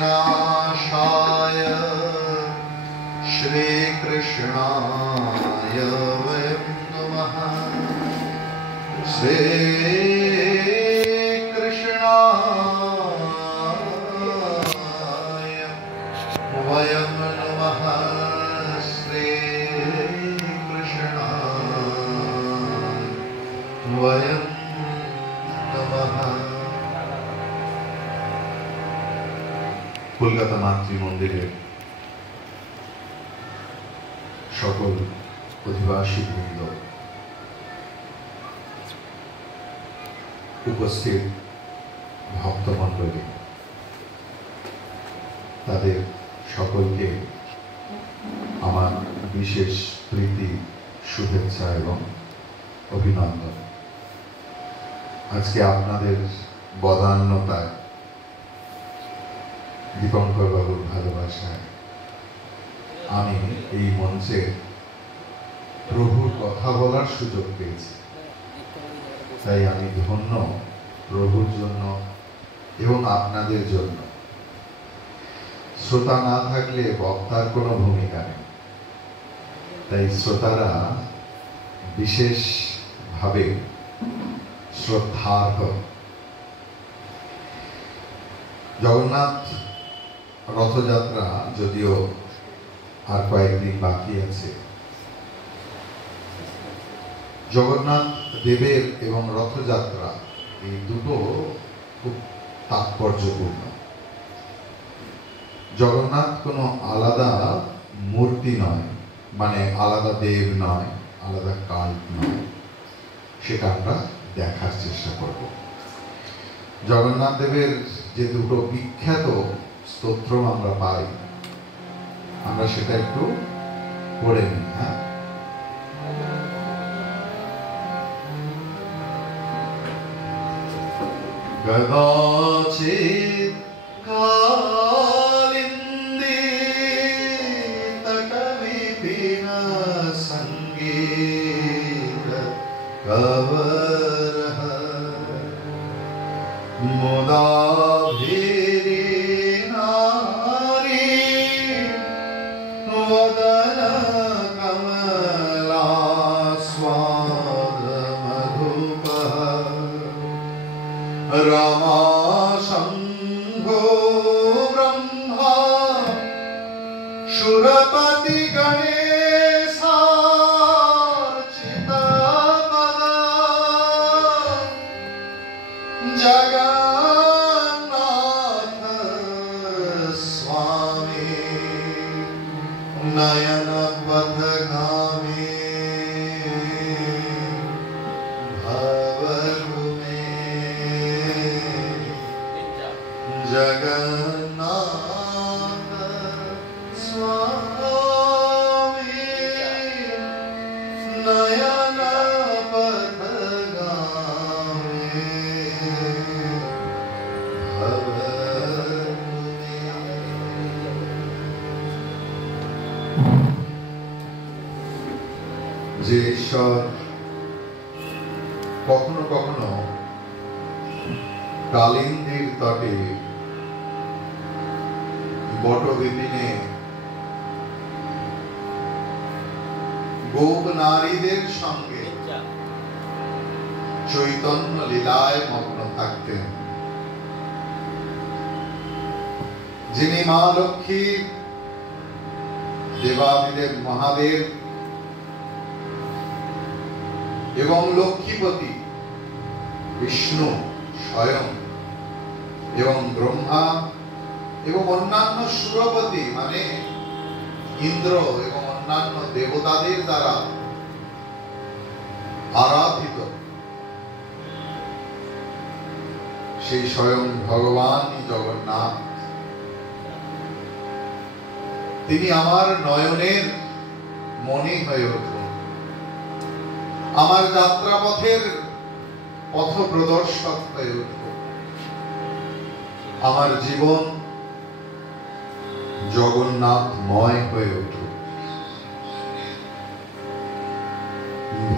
विनाशाय श्रीकृष्णाय वयं नमः। श्रीकृष्णाय वयं नमः। श्रीकृष्णाय वयं नमः। কলকাতা মাতৃমন্দিরে সকল অধিবাসী বৃন্দ, উপস্থিত ভক্তমণ্ডলী, তাদের সকলকে আমার বিশেষ প্রীতি, শুভেচ্ছা এবং অভিনন্দন। আজকে আপনাদের বদান্যতায়, দীপঙ্কর বাবুর ভালোবাসায় আমি এই মঞ্চে প্রভুর কথা বলার সুযোগ পেয়েছি। তাই আমি ধন্য প্রভুর জন্য এবং আপনাদের জন্য। শ্রোতা না থাকলে বক্তার কোনো ভূমিকা নেই, তাই শ্রোতারা বিশেষভাবে শ্রদ্ধার্হ। জগন্নাথ রথযাত্রা যদিও আর কয়েকদিন বাকি আছে, জগন্নাথ দেবের এবং রথযাত্রা এই দুটো খুব তাৎপর্যপূর্ণ। জগন্নাথ কোনো আলাদা মূর্তি নয়, মানে আলাদা দেব নয়, আলাদা কাল্প নয়, সেটা আমরা দেখার চেষ্টা করব। জগন্নাথ দেবের যে দুটো বিখ্যাত স্তোত্র আমরা পাই, আমরা সেটা একটু পড়ে নিই। হ্যাঁ, কদাচিৎ কালিন্দী তটবিপিন সঙ্গীত কবরঃ মুদাভিরি নারী वदन कमला स्वाद मधुपः रमा शंभो ब्रह्मा शूरपति गणेशार्चिता पदा जगन्नाथ स्वामी नयन पथगामी भवलुमे जगन्नाथ स्वामी नयन पथगामी যে ঈশ্বর কখনো কখনো কালিন্দীর তটে বটবিপিনে গোপ নারীদের সঙ্গে চৈতন্য লীলায় মগ্ন থাকতেন, যিনি মা লক্ষ্মী, দেবাদিদেব মহাদেব এবং লক্ষ্মীপতি বিষ্ণু স্বয়ং এবং ব্রহ্মা এবং অন্যান্য সুরপতি মানে ইন্দ্র এবং অন্যান্য দেবতাদের দ্বারা আরাধিত সেই স্বয়ং ভগবানই জগন্নাথ। তিনি আমার নয়নের মণি হয়ে ওঠেন, আমার যাত্রাপথের পথ প্রদর্শক হয়ে উঠব, আমার জীবন জগন্নাথময় হয়ে উঠুক।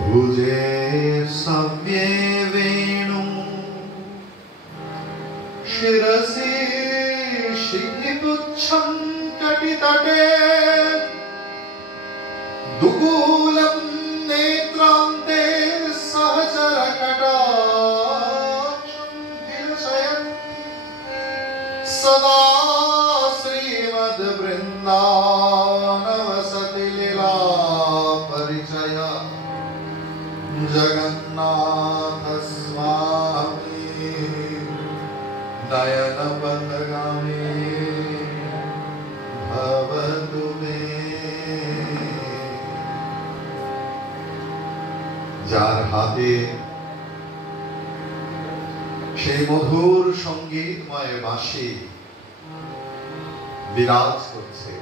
ভুজে সব্যে বেণু শিরসি শিখি शिखिपुच्छं कटितटे दुकूलं नेत्रान्ते सहचरकटाक्षं विलसयन् सदा श्रीमद्वृन्दावनवसति लीला परिचय जगन्नाथ स्वामी नयनपथगामी भवतु मे। যার হাতে সেই মধুর সঙ্গীতময় বাঁশি বিরাজ করছে,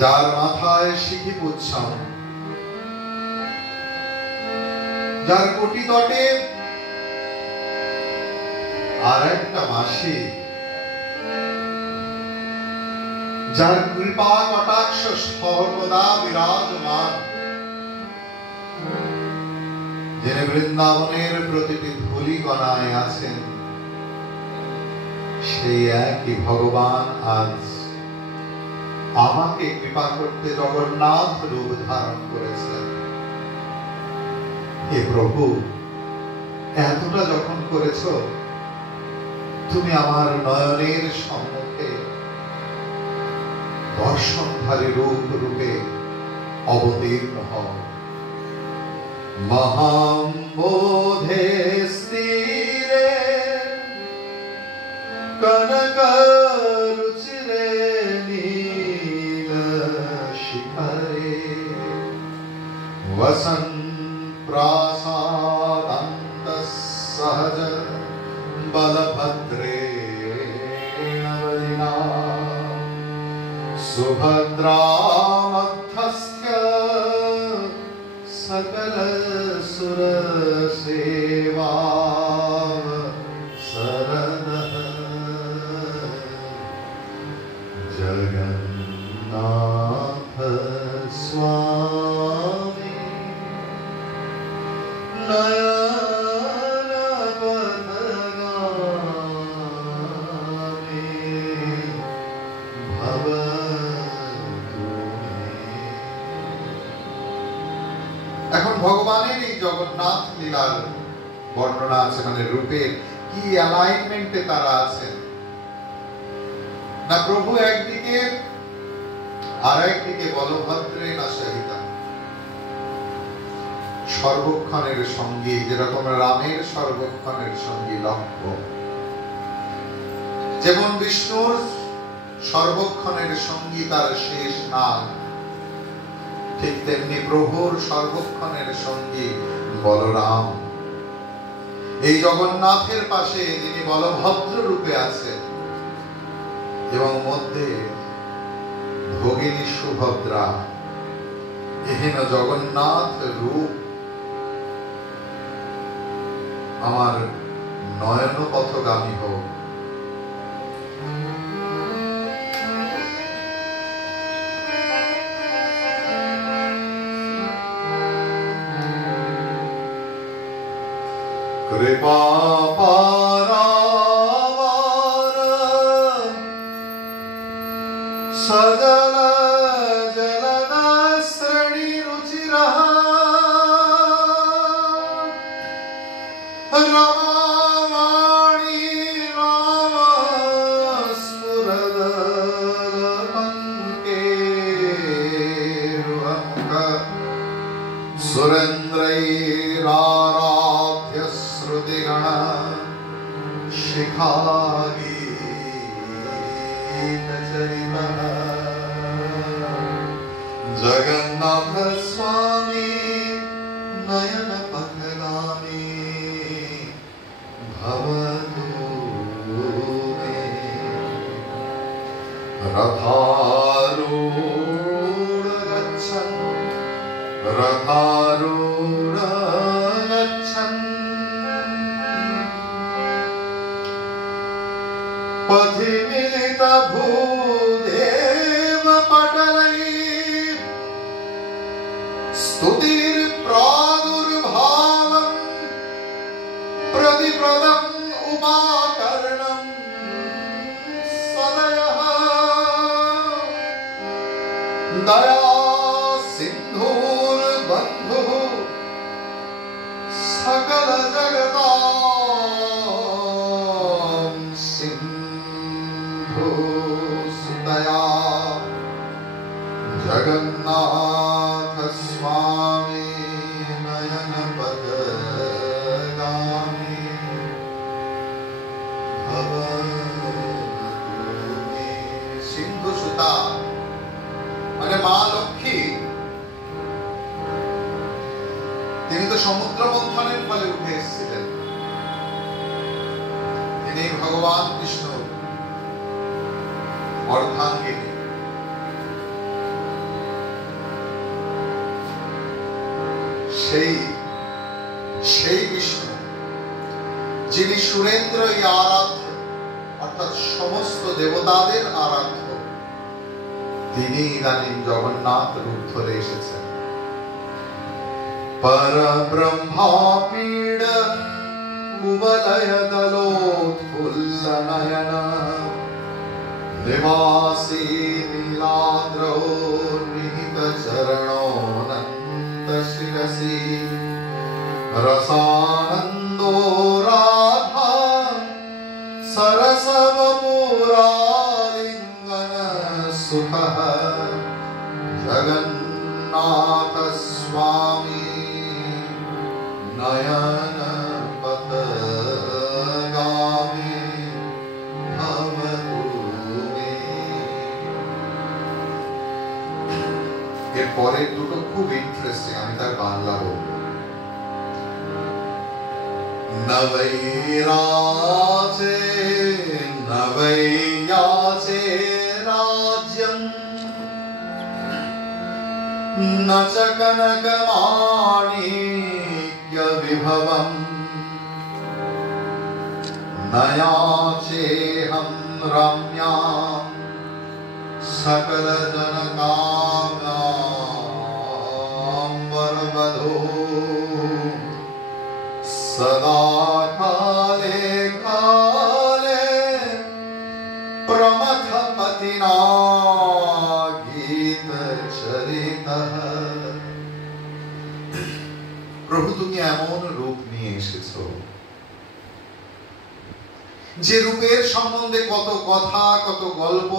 যার মাথায় শিখিপুচ্ছম, যার কোটি তটে আর একটা বাঁশি, যার কৃপা কটাক্ষ সর্বদা বিরাজমান, যিনি বৃন্দাবনের প্রতিটি ধূলিকণায় আছেন, সেই একই ভগবান আজ আমাকে কৃপা করতে জগন্নাথ রূপ ধারণ করেছেন। হে প্রভু, এতটা যখন করেছ, তুমি আমার নয়নের সম্মুখে দর্শনধারী রূপ রূপে অবতীর্ণ হও। মহাম্বোধে স্থিরে কনকরুচিরে নীল শিখরে वसन प्रासादान्त सहज बलभद्रे नवलिना सुभद्रा मध्यस्थ सकल सुर सेवा शरणः जगन्नाथ स्वामी এখন ভগবানের এই জগন্নাথ লীলার বর্ণনা আছে, মানে রূপের কি অ্যালাইনমেন্টে তারা আছেন না। প্রভু একদিকে আর একদিকে বলভদ্রে না সহিতা, সর্বক্ষণের সঙ্গী, যেরকম রামের সর্বক্ষণের সঙ্গী লক্ষ্মণ, যেমন বিষ্ণুর সর্বক্ষণের সঙ্গী তার শেষ নাম, ঠিক তেমনি প্রভুর সর্বক্ষণের সঙ্গী বলরাম। এই জগন্নাথের পাশে যিনি বলভদ্র রূপে আছেন এবং মধ্যে ভগিনী সুভদ্রা, এহেন জগন্নাথ রূপ আমার নয়ন পথগামী হোক। কৃপা পারাবার সজল জলদ শ্রেণী রুচিরঃ রমাণী রাম স্ফুরদ পঙ্কেরুহঙ্ক সুরেন্দ্রৈরারাধ্য শ্রুতিগণ শিখাগীতচরিতঃ জগন্নাথ স্বামী নয়ন পথগামী ভবতু মে। রথারূঢ় গচ্ছन् রথারূঢ় গচ্ছन् पथि मिलित भूदेव पटलैः स्तुतिर् प्रादुर्भावम् प्रतिप्रदम् उपाकर्णम् दया सिंधुर बंधु सकल जगतां सिंधु दया जगन्नाथ स्वामी नयन पदगामी भवतुमे सिंधु सुता মানে মা লক্ষ্মী তিনি তো সমুদ্র মন্থনের ফলে উঠে এসেছিলেন। তিনি ভগবান কৃষ্ণ অর্ধাঙ্গিনী। সেই বিষ্ণু যিনি সুরেন্দ্রই আরাধ্য অর্থাৎ সমস্ত দেবতাদের আরাধ্য, তিনি ইদানিং জগন্নাথ রূপ ধরে এসেছেন। পরব্রহ্মা পীড কুবলয় দলোৎফুল্ল নয়ন নিবাসী নীলাদ্রো নিহিত চরণোনন্ত শিরসি রসানন্দো রাধা সরসবপুরালিঙ্গন সুখঃ জগন্নাথ স্বামী নয়ন পথগামী ভবতু মে। এর পরের দুটো খুব ইন্টারেস্টিং, আমি তার বাংলা বলবো। নবৈরাজে নবৈয়াজে রাজ্যম ন চ কনকমাণিক্য বিভবম নয়াচেহং রম্যাম সকল জনকাম্যাম বরবধূ সদা কালে কালে প্রমথ পতিনা গীত চরিতঃ। প্রভু তুমি এমন রূপ নিয়ে এসেছো যে রূপের সম্বন্ধে কত কথা কত গল্প,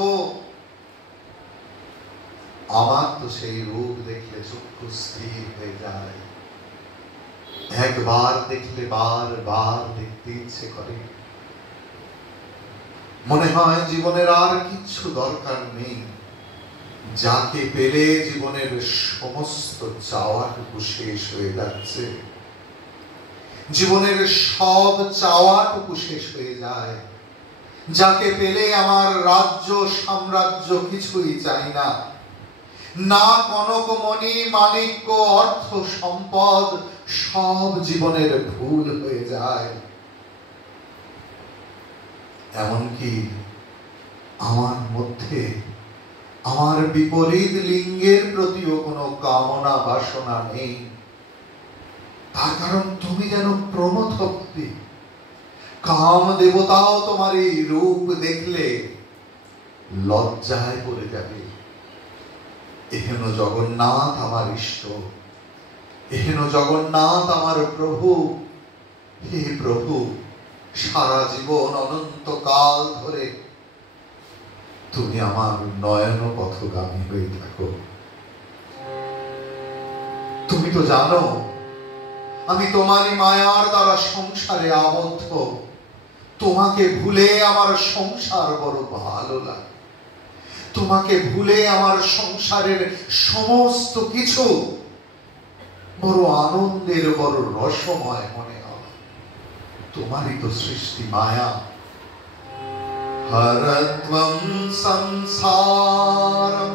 আমার তো সেই রূপ দেখলে চক্ষু স্থির হয়ে যায়। একবার দেখলে বারবার দেখতে ইচ্ছে করে। মনে হয় জীবনের আর কিচ্ছু দরকার নেই, যাকে পেলে জীবনের সমস্ত চাওয়াটুকু শেষ হয়ে যাচ্ছে। জীবনের সব চাওয়াটুকু শেষ হয়ে যায়। যাকে পেলে আমার রাজ্য সাম্রাজ্য কিছুই চাই না, না কনকমণি মাণিক্য অর্থ সম্পদ, সব জীবনের ভুল হয়ে যায়। এমনকি আমার মধ্যে আমার বিপরীত লিঙ্গের প্রতিও কোনো কামনা বাসনা নেই। তার কারণ তুমি যেন প্রমথব্দি। কাম দেবতাও তোমার এই রূপ দেখলে লজ্জায় পড়ে যাবে। এহেন জগন্নাথ আমার ইষ্ট, এহেন জগন্নাথ আমার প্রভু। হে প্রভু, সারা জীবন অনন্তকাল ধরে তুমি আমার নয়ন পথগামী হয়ে থাকো। তুমি তো জানো আমি তোমারই মায়ার দ্বারা সংসারে আবদ্ধ। তোমাকে ভুলে আমার সংসার বড় ভালো লাগে। তোমাকে ভুলে আমার সংসারের সমস্ত কিছু বড় আনন্দের, বড় রসময় মনে হয়। তোমারই তো সৃষ্টি মায়া। হরত্বং সংসারম,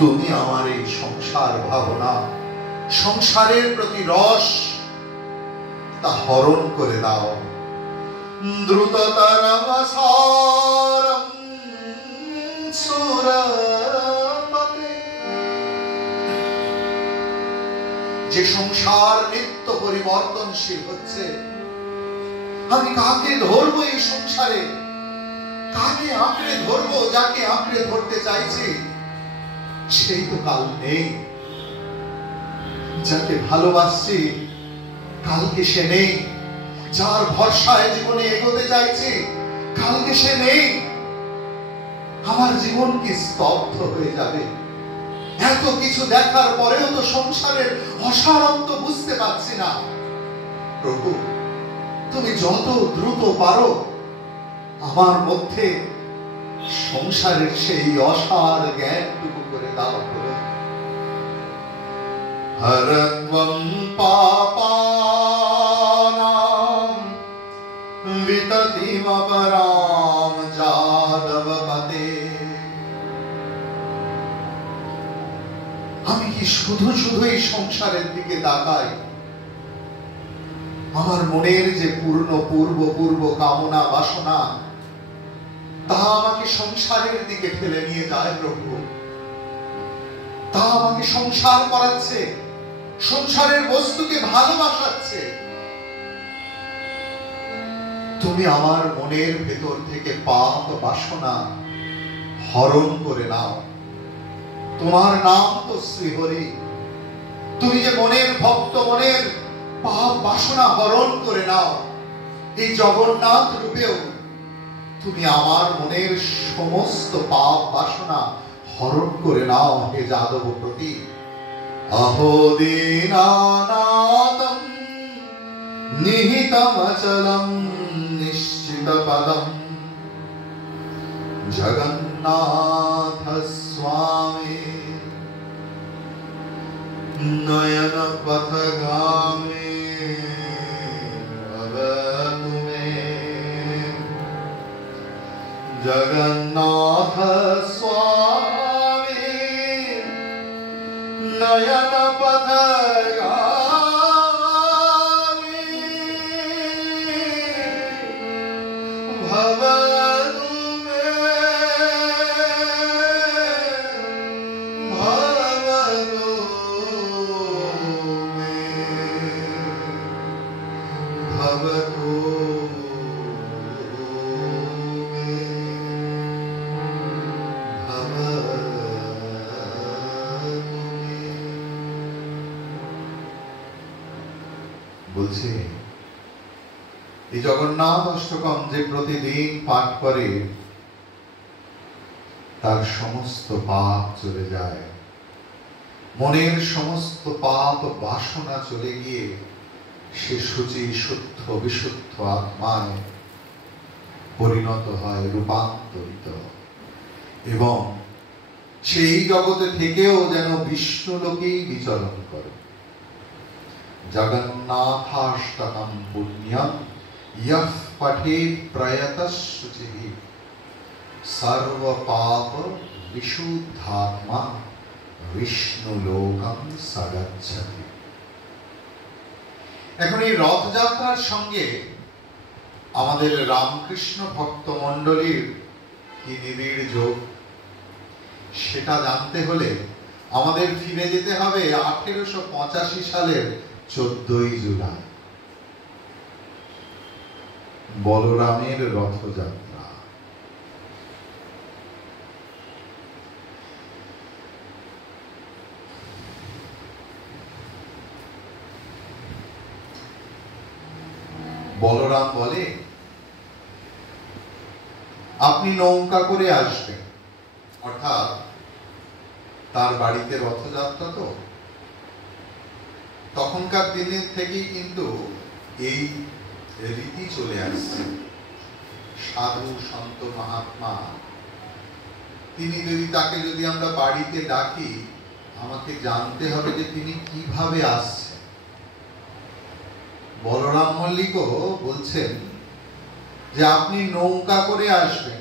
তুমি আমার এই সংসার ভাবনা, সংসারের প্রতি রস, তা হরণ করে দাও। দ্রুততরম সারম সুরপতে, যে সংসার নিত্য পরিবর্তনশীল হচ্ছে, আমি কাকে ধরবো এই সংসারে? কাকে আঁকড়ে ধরবো? যাকে আঁকড়ে ধরতে চাইছি সেই তো কাল নেই। যাকে ভালোবাসছি কালকে সে নেই। যার ভরসায় জীবনে এগোতে চাইছি কালকে সে নেই। আমার জীবন কি স্তব্ধ হয়ে যাবে? এত কিছু দেখার পরেও তো সংসারের অসারন্ত বুঝতে পারছি না। প্রভু, তুমি যত দ্রুত পারো আমার মধ্যে সংসারের সেই অসার জ্ঞানটুকু করে দাও প্রভু। হরত্বম পাপানাম বিততিমপরাম যাদবপতে। আমি কি শুধু শুধু এই সংসারের দিকে তাকাই? আমার মনের যে পূর্ব কামনা বাসনা তা আমাকে সংসারের দিকে ঠেলে নিয়ে যায় প্রভু। তা আমাকে সংসার করাচ্ছে, সংসারের বস্তুকে ভালোবাসাচ্ছে। তুমি আমার মনের ভেতর থেকে পাপ বাসনা হরণ করে নাও। তোমার নাম তো শ্রীহরি। তুমি যে মনের ভক্ত, মনের পাপ বাসনা হরণ করে নাও। এই জগন্নাথ রূপেও তুমি আমার মনের সমস্ত পাপ বাসনা হরণ করে নাও হে যাদবপতি। অহো দীনানাথম নিহিতমচলম নিশ্চিতপদম জগন্নাথ স্বামী নয়ন পথগামী ভবতু মে। জগন্নাথ স্বামী নয়ন পথগামী ভবতু মে, ভবতু মে, ভবতু। বলছে এই জগন্নাথ অষ্টকম যে প্রতিদিন পাঠ করে তার সমস্ত পাপ চলে যায়। মনের সমস্ত পাপ বাসনা চলে গিয়ে সে শুচি শুদ্ধ বিশুদ্ধ আত্মায় পরিণত হয়, রূপান্তরিত। এবং সেই জগতে থেকেও যেন বিষ্ণু লোকেই বিচরণ করে। জগন্নাথাষ্টকম পুণ্যম ইয়ঃ পঠেৎ প্রয়তঃ শুচিঃ সর্ব পাপ বিশুদ্ধাত্মা বিষ্ণু লোকম সগচ্ছতি। এখন এই রথযাত্রার সঙ্গে আমাদের রামকৃষ্ণ ভক্ত মণ্ডলীর কি নিবিড় যোগ, সেটা জানতে হলে আমাদের ফিরে যেতে হবে 1885 সালের 14ই জুলাই, বলরামের রথযাত্রা। বলরাম বলে, আপনি নৌকা করে আসবেন, অর্থাৎ তার বাড়িতে রথযাত্রা। তো তখনকার দিনের থেকেই কিন্তু এই রীতি চলে আসছে। সাধু সন্ত মহাত্মা তাকে যদি আমরা বাড়িতে ডাকি, আমাকে জানতে হবে যে তিনি কিভাবে আসছেন। বলরাম মল্লিকও বলছেন যে আপনি নৌকা করে আসবেন,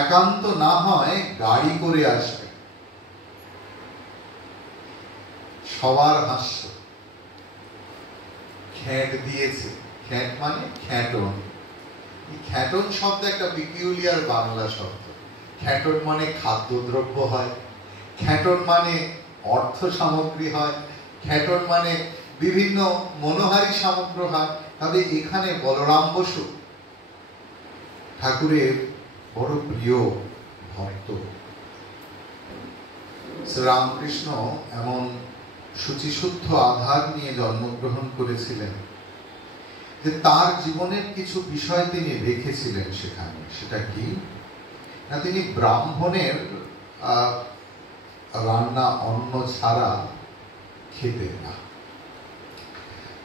একান্ত না হয় গাড়ি করে আসবেন। সবার হাস্য। খ্যাট দিয়েছে, খ্যাট মানে খ্যাটন। খ্যাটন শব্দ একটা পিকিউলিয়ার বাংলা শব্দ। খ্যাটন মানে খাদ্যদ্রব্য হয়, খ্যাটন মানে অর্থ সামগ্রী হয়, খ্যাটন মানে বিভিন্ন মনোহারী সামগ্রী হয়। তবে এখানে বলরাম বসু ঠাকুরের বড় প্রিয় ভক্ত, শ্রীরামকৃষ্ণ এমন শুচিশুদ্ধ আধার নিয়ে জন্মগ্রহণ করেছিলেন যে তার জীবনের কিছু বিষয় তিনি রেখেছিলেন সেখানে। সেটা কি না, তিনি ব্রাহ্মণের রান্না অন্ন ছাড়া খেতেন না।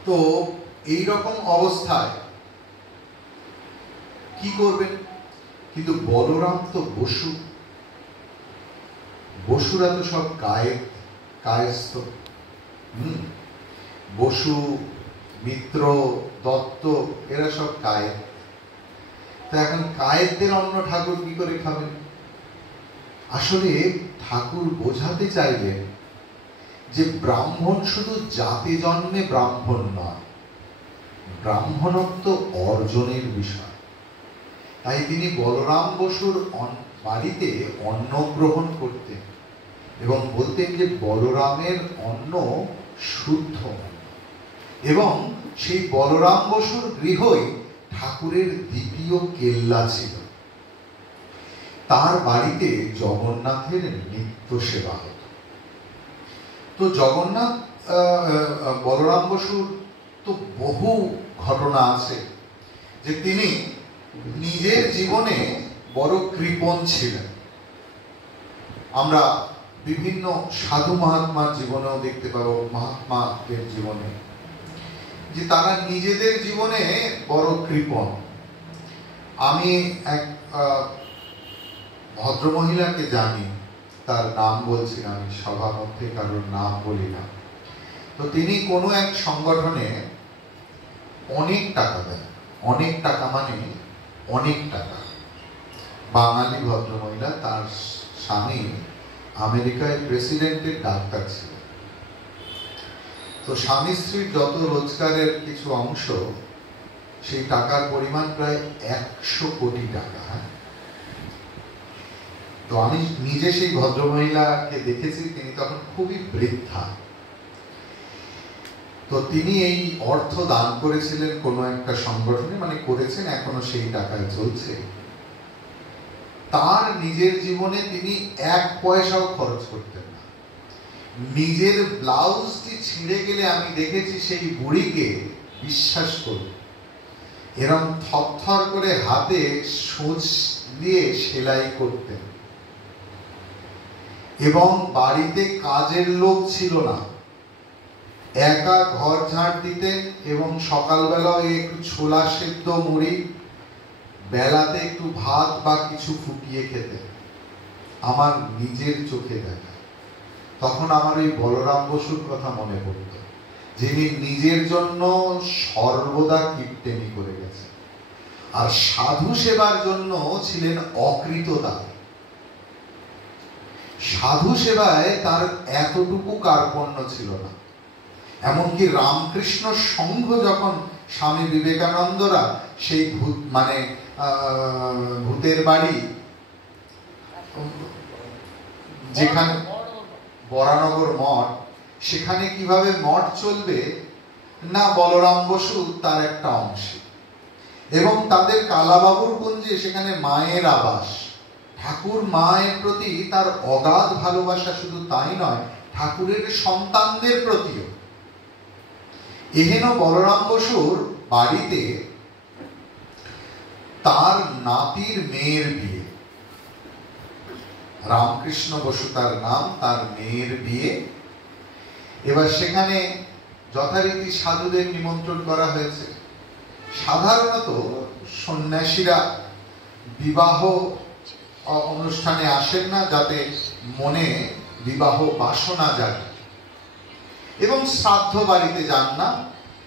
তো এই রকম অবস্থায় কি করবেন? কিন্তু বলরাম তো বসুরা তো সব কায়স্থ। বসু, মিত্র, দত্ত এরা সব কায়েত। তো এখন কায়েতদের অন্ন ঠাকুর কি করে খাবেন? আসলে ঠাকুর বোঝাতে চাইলেন যে ব্রাহ্মণ শুধু জাতে জন্মে ব্রাহ্মণ নয়, ব্রাহ্মণত্ব অর্জনের বিষয়। তাই তিনি বলরাম বসুর বাড়িতে অন্ন গ্রহণ করতেন এবং বলতেন যে বলরামের অন্ন শুদ্ধ এবং সেই বলরাম বসুর গৃহই ঠাকুরের দ্বিতীয় কেল্লা ছিল। তার বাড়িতে জগন্নাথের নিত্য সেবা হতো। তো জগন্নাথ বলরাম বসুর তো বহু ঘটনা আছে যে তিনি নিজের জীবনে বড় কৃপণ ছিলেন। আমরা বিভিন্ন সাধু মহাত্মার জীবনেও দেখতে পাবো, মহাত্মাদের জীবনে, যে তারা নিজেদের জীবনে বড় কৃপণ। আমি এক ভদ্রমহিলাকে জানি, তার নাম বলছি না, আমি সভা মধ্যে কারোর নাম বলি না। তো তিনি কোনো এক সংগঠনে অনেক টাকা দেন, অনেক টাকা মানে অনেক টাকা। বাঙালি ভদ্রমহিলা, তার স্বামী আমেরিকায় প্রেসিডেন্টের ডাক্তার ছিলেন। তো স্বামী স্ত্রীর যত রোজগারের কিছু অংশ, সেই টাকার পরিমাণ প্রায় 100 কোটি টাকা। তো আমি নিজে সেই ভদ্রমহিলাকে দেখেছি, তিনি তখন খুবই বৃদ্ধা। তো তিনি এই অর্থ দান করেছিলেন কোনো একটা সংগঠনে, মানে করেছেন, এখনো সেই টাকায় চলছে। তার নিজের জীবনে তিনি 1 পয়সাও খরচ করতেন না। নিজের ব্লাউজটি ছিঁড়ে গেলে আমি দেখেছি সেই বুড়িকে, বিশ্বাস করুন, এরম থরথর করে হাতে সূচ দিয়ে সেলাই করতেন এবং বাড়িতে কাজের লোক ছিল না, একা ঘর ঝাড় দিতেন এবং সকালবেলা একটু ছোলা সেদ্ধ মুড়ি, বেলাতে একটু ভাত বা কিছু ফুটিয়ে খেতেন। আমার নিজের চোখে দেখা। তখন আমার ওই বলরাম বসুর কথা মনে পড়ত, যিনি নিজের জন্য সর্বদা কিপটেমি করে গেছেন আর সাধু সেবার জন্য ছিলেন অকৃতদার। সাধু সেবায় তার এতটুকু কার্পণ্য ছিল না। এমনকি রামকৃষ্ণ সংঘ যখন স্বামী বিবেকানন্দরা সেই ভূতের বাড়ি, যেখানে বরানগর মঠ, সেখানে কিভাবে মঠ চলবে না, বলরাম বসু তার একটা অংশ, এবং তাদের কালাবাবুর কুঞ্জে সেখানে মায়ের আবাস। ঠাকুর মায়ের প্রতি তার অগাধ ভালোবাসা, শুধু তাই নয়, ঠাকুরের সন্তানদের প্রতিও। এহেন বলরাম বসুর বাড়িতে তার নাতির মেয়ের বিয়ে, রামকৃষ্ণ বসু তার নাম, তার মেয়ের বিয়ে। এবার সেখানে যথারীতি সাধুদের নিমন্ত্রণ করা হয়েছে। সাধারণত সন্ন্যাসীরা বিবাহ অনুষ্ঠানে আসেন না, যাতে মনে বিবাহ বাসনা জাগে, এবং শ্রাদ্ধ বাড়িতে যান না,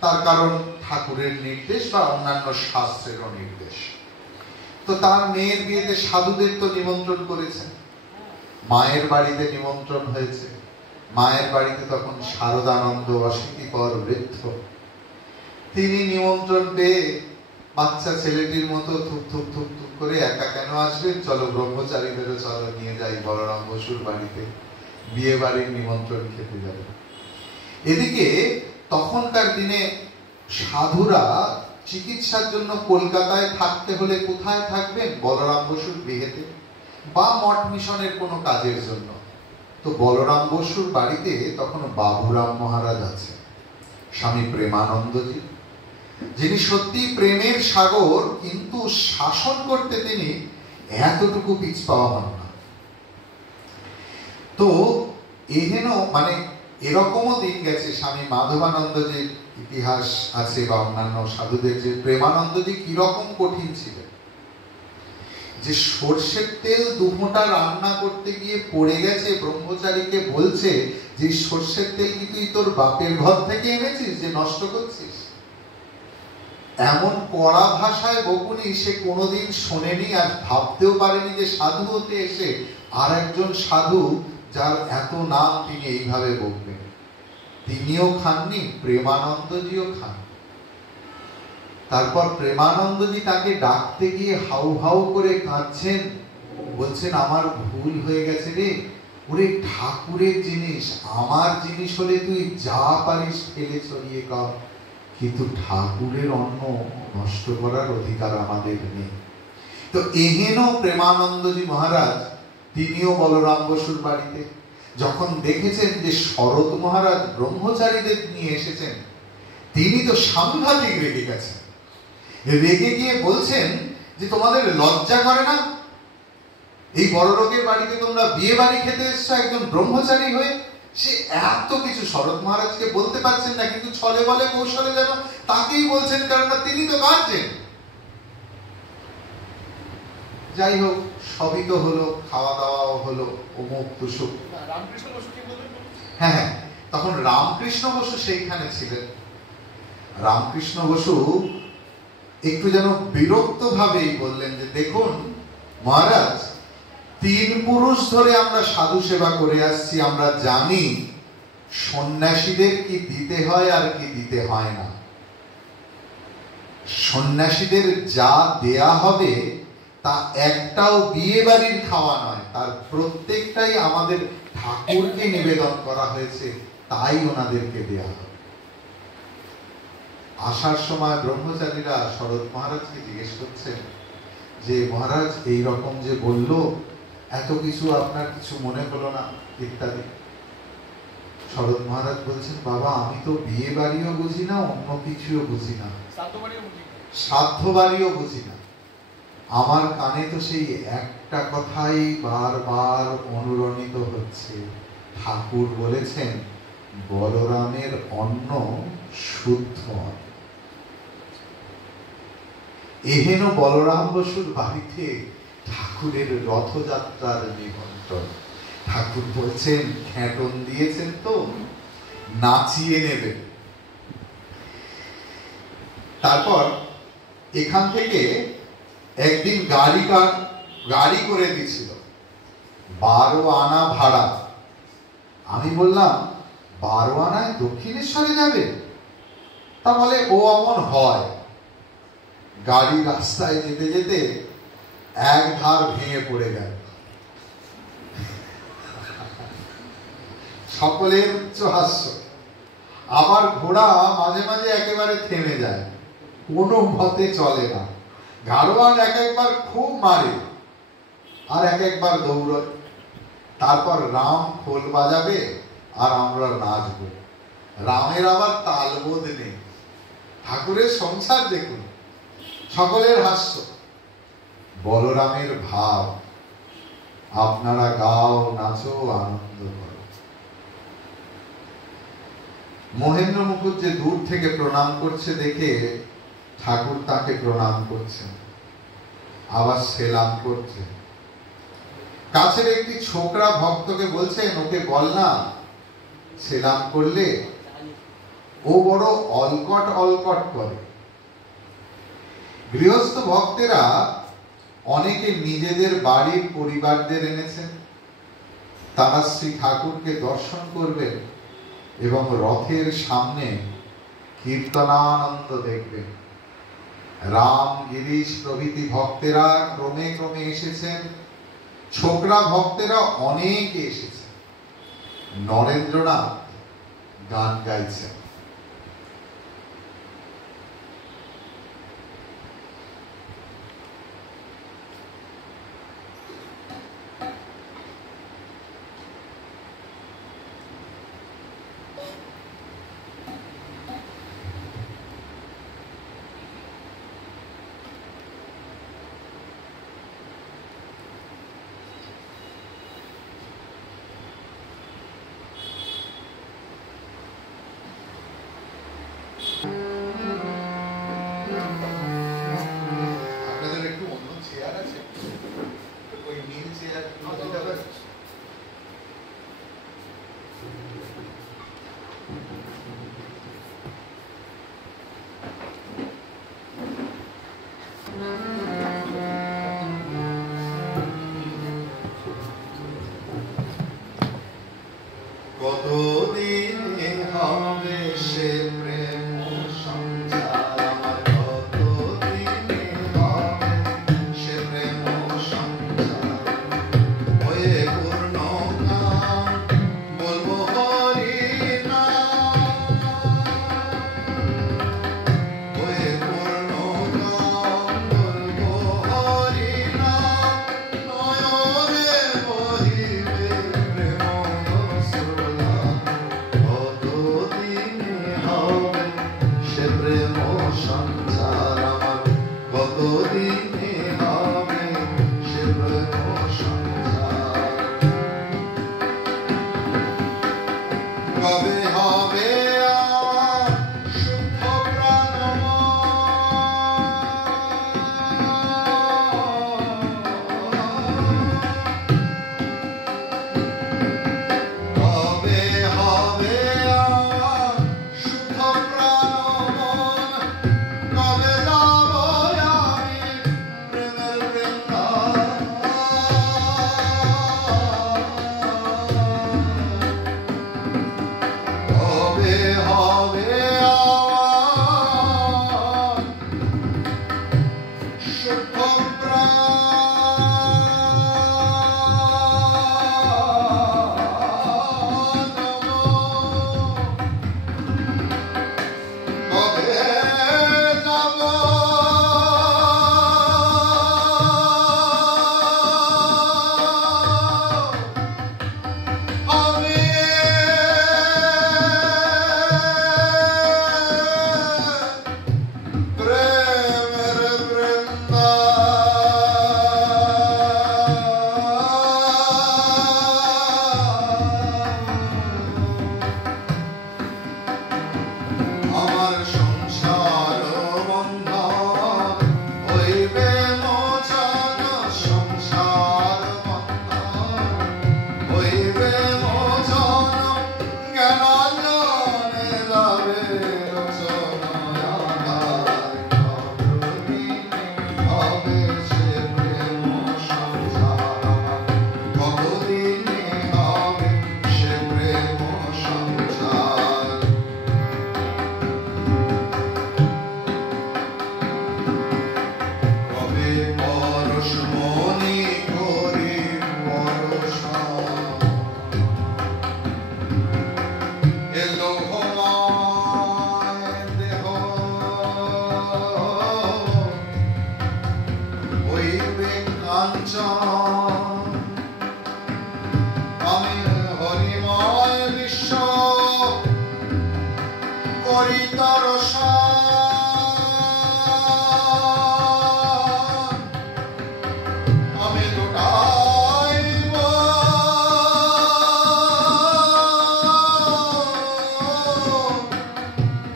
তার কারণ ঠাকুরের নির্দেশ বা অন্যান্য শাস্ত্রেরও নির্দেশ। তো তার মেয়ের বিয়েতে সাধুদের তো নিমন্ত্রণ করেছেন, মায়ের বাড়িতে নিমন্ত্রণ হয়েছে। মায়ের বাড়িতে তখন শারদানন্দ অশীতিপর বৃদ্ধ, তিনি নিমন্ত্রণ পেয়ে বাচ্চা ছেলেটির মতো থুপ থুপ থুপ থুপ করে, একা কেন আসবেন, চলো ব্রহ্মচারীদের চলো নিয়ে যাই বলরাম বসুর বাড়িতে, বিয়ে বাড়ির নিমন্ত্রণ খেতে যাবে। এদিকে তখনকার দিনে সাধুরা চিকিৎসার জন্য কলকাতায় থাকতে হলে কোথায় থাকবেন? বলরাম বসুর গৃহেতে, বা মঠ মিশনের কোনো কাজের জন্য। তো বলরাম বসুর বাড়িতে তখন বাবুরাম মহারাজ আছে, স্বামী প্রেমানন্দজি, যিনি সত্যি প্রেমের সাগর, কিন্তু শাসন করতে তিনি এতটুকু পিছপা হন না। তো এহেন মানে এরকমও দিন গেছে, স্বামী মাধবানন্দজির ইতিহাস আছে বা অন্যান্য সাধুদের, যে প্রেমানন্দজি কিরকম কঠিন ছিলেন, যে সর্ষের তেল 2 ফোঁটা রান্না করতে গিয়ে পড়ে গেছে, ব্রহ্মচারীকে বলছে যে সর্ষের তেল কি তুই তোর বাপের ঘর থেকে এনেছিস যে নষ্ট করছিস? এমন কড়া ভাষায় বকুনি সে কোনোদিন শোনেনি, আর ভাবতেও পারেনি যে সাধু হতে এসে আর একজন সাধু যার এত নাম তিনি এইভাবে বকবেন। তিনিও খাননি, প্রেমানন্দজিও খান। তারপর প্রেমানন্দজি তাকে ডাকতে গিয়ে হাউ হাউ করে কাঁদছেন, বলছেন আমার ভুল হয়ে গেছে রে, ওরে ঠাকুরের জিনিস, আমার জিনিস হলে তুই যা পারিস ফেলে ছড়িয়ে খাও, কিন্তু ঠাকুরের অন্ন নষ্ট করার অধিকার আমাদের নেই। তো এহেন প্রেমানন্দজি মহারাজ তিনিও বলরাম বসুর বাড়িতে যখন দেখেছেন যে শরৎ মহারাজ ব্রহ্মচারীদের নিয়ে এসেছেন, তিনি তো সাংঘাতিক রেগে গেছেন। রেগে গিয়ে বলছেন যে তোমাদের লজ্জা করে না? এই বড় লোকের বাড়িতে তোমরা বিয়ে বাড়ি খেতে এসছো একজন ব্রহ্মচারী হয়ে। সে এত কিছু শরৎ মহারাজকে বলতে পারছেন না, কিন্তু ছলে বলে কৌশলে যেন তাকেই বলছেন, কারণ তিনি তো গার্জেন। যাই হোক, সবই তো হলো, খাওয়া দাওয়াও হলো, অমুক তুসুক। হ্যাঁ, তখন রামকৃষ্ণ বসু সেইখানে ছিলেন। রামকৃষ্ণ বসু একটু যেন বিরক্ত ভাবেই বললেন যে দেখুন মহারাজ, 3 পুরুষ ধরে আমরা সাধু সেবা করে আসছি, আমরা জানি সন্ন্যাসীদের কি দিতে হয় আর কি দিতে হয় না। সন্ন্যাসীদের যা দেয়া হবে তা একটাও বিয়ে বাড়ির খাওয়া নয়, তার প্রত্যেকটাই আমাদের ঠাকুরকে নিবেদন করা হয়েছে, তাই ওনাদেরকে দেয়া হবে। আসার সময় ব্রহ্মচারীরা শরৎ মহারাজকে জিজ্ঞেস করছেন যে মহারাজ এই রকম যে বলল, এত কিছু আপনার কিছু মনে হলো না ইত্যাদি। শরৎ মহারাজ বলছেন, বাবা আমি তো বিয়ে বাড়িও বুঝি না, অন্য কিছুও বুঝি না, শ্রাদ্ধ বাড়িও বুঝি না। আমার কানে তো সেই একটা কথাই বারবার অনুরণিত হচ্ছে, ঠাকুর বলেছেন বলরামের অন্ন শুদ্ধ। এহেন বলরাম বসুর বাড়িতে ঠাকুরের রথযাত্রার নিমন্ত্রণ। ঠাকুর বলছেন খ্যাটন দিয়েছেন তো নাচিয়ে নেবেন। তারপর এখান থেকে একদিন গাড়ি করে দিয়েছিল, 12 আনা ভাড়া। আমি বললাম 12 আনায় দক্ষিণেশ্বরে যাবে? তা বলে ও অমন হয়। গাড়ি রাস্তায় যেতে যেতে এক ধার ভেঙে পড়ে গেল। সকলের উচ্চ হাস্য। আবার ঘোড়া মাঝে মাঝে একেবারে থেমে যায়, কোনো মতে চলে না। গাড়োয়ান এক একবার খুব মারে আর এক একবার দৌড়য়। তারপর রাম খোল বাজাবে আর আমরা নাচবো। রামের আবার তালবোধ নেই। ঠাকুরের সংসার দেখুন, সকলের হাস্য। বলরামের ভাব, আপনারা গাও, নাচো, আনন্দ করো। মহেন্দ্র মুখুজ্জে দূর থেকে প্রণাম করছে দেখে ঠাকুর তাকে প্রণাম করছেন, আবার সেলাম করছে। কাছের একটি ছোকরা ভক্তকে বলছেন, ওকে বল না সেলাম করলে, ও বড় অলকট অলকট করে। গৃহস্থ ভক্তেরা অনেকে নিজেদের বাড়ির পরিবারদের এনেছেন, তারা শ্রী ঠাকুরকে দর্শন করবেন এবং রথের সামনে কীর্তনানন্দ দেখবেন। রাম, গিরিশ প্রভৃতি ভক্তেরা ক্রমে ক্রমে এসেছেন। ছোকরা ভক্তেরা অনেকে এসেছে। নরেন্দ্রনাথ গান গাইছেন। আছে ওই নীল চেয়ার কতদিনে হবে সে প্রেম সংসার আমার, কতদিনে হবে সে প্রেম সংসার, হয়ে পূর্ণ নাম বলবো হরি নাম, হয়ে পূর্ণ নাম বলবো হরি নাম, নয়নে বহিবে প্রেম সুরা, কতদিনে হবে সে প্রেম সংসার আমার, কতদিনে হবে সে প্রেম সংসার, কবে হবে আমার শুদ্ধ প্রাণময়, কবে হবে আমার শুদ্ধ প্রাণময়, কবে যাব আমি প্রেমের বৃন্দাবন, কবে হবে আমার শুদ্ধ প্রাণময়, কবে যাব আমি প্রেমের বৃন্দাবন, আমার সংসার বন্ধন হইবে মোচন, সংসার বন্ধন হইবে মোচন, জ্ঞানাঞ্জনে যাবে লোচন আধার, কতদিনে হবে সে প্রেম সংসার আমার, কতদিনে হবে সে প্রেম সংসার, কবে পরশমণি করি পরশন, এলো ঘুমায় দেহ হইবে কাঞ্চন, আমি হরিময় বিশ্ব করি দর্শন, আমি লুটাইব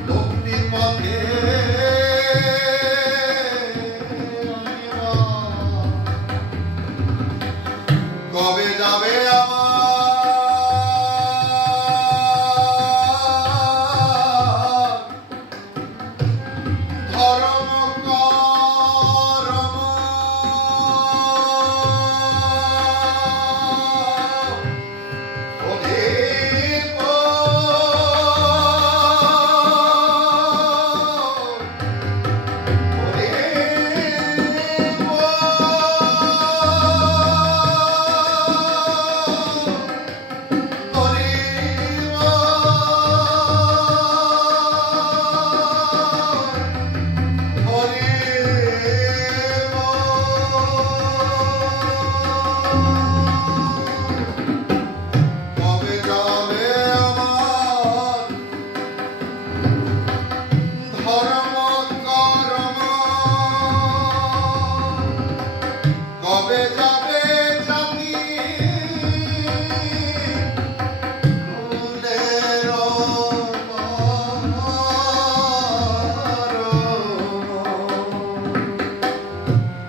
ভক্তি পথে কবে যাবে আমার ধর্ম কর্ম, অধীপ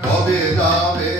কবে যাবে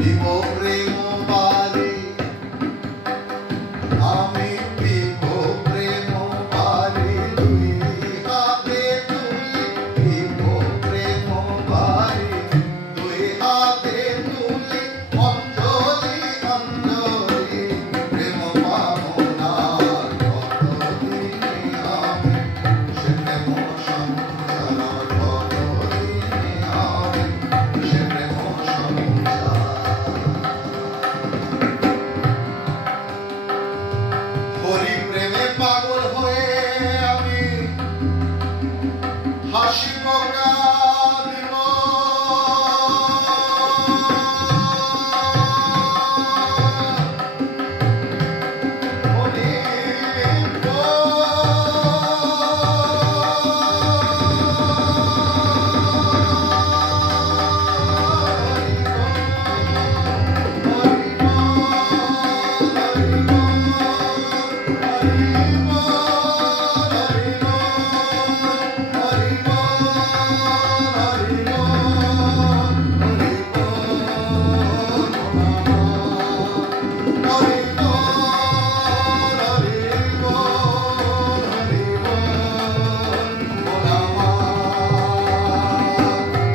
বিভো প্রেম বারে আমি বিভো প্রেম বারে দুই হাতে তুলি বিভো প্রেম বারে দুই হাতে তুলি অঞ্জলি অঞ্জলি প্রেম পাবনার কতদিনে আমি সে প্রেম সংসার কতদিনে আমি সে প্রেম সংসার হরি প্রেমে পাগল হয়ে আমি হাসি কাঁদিব হরি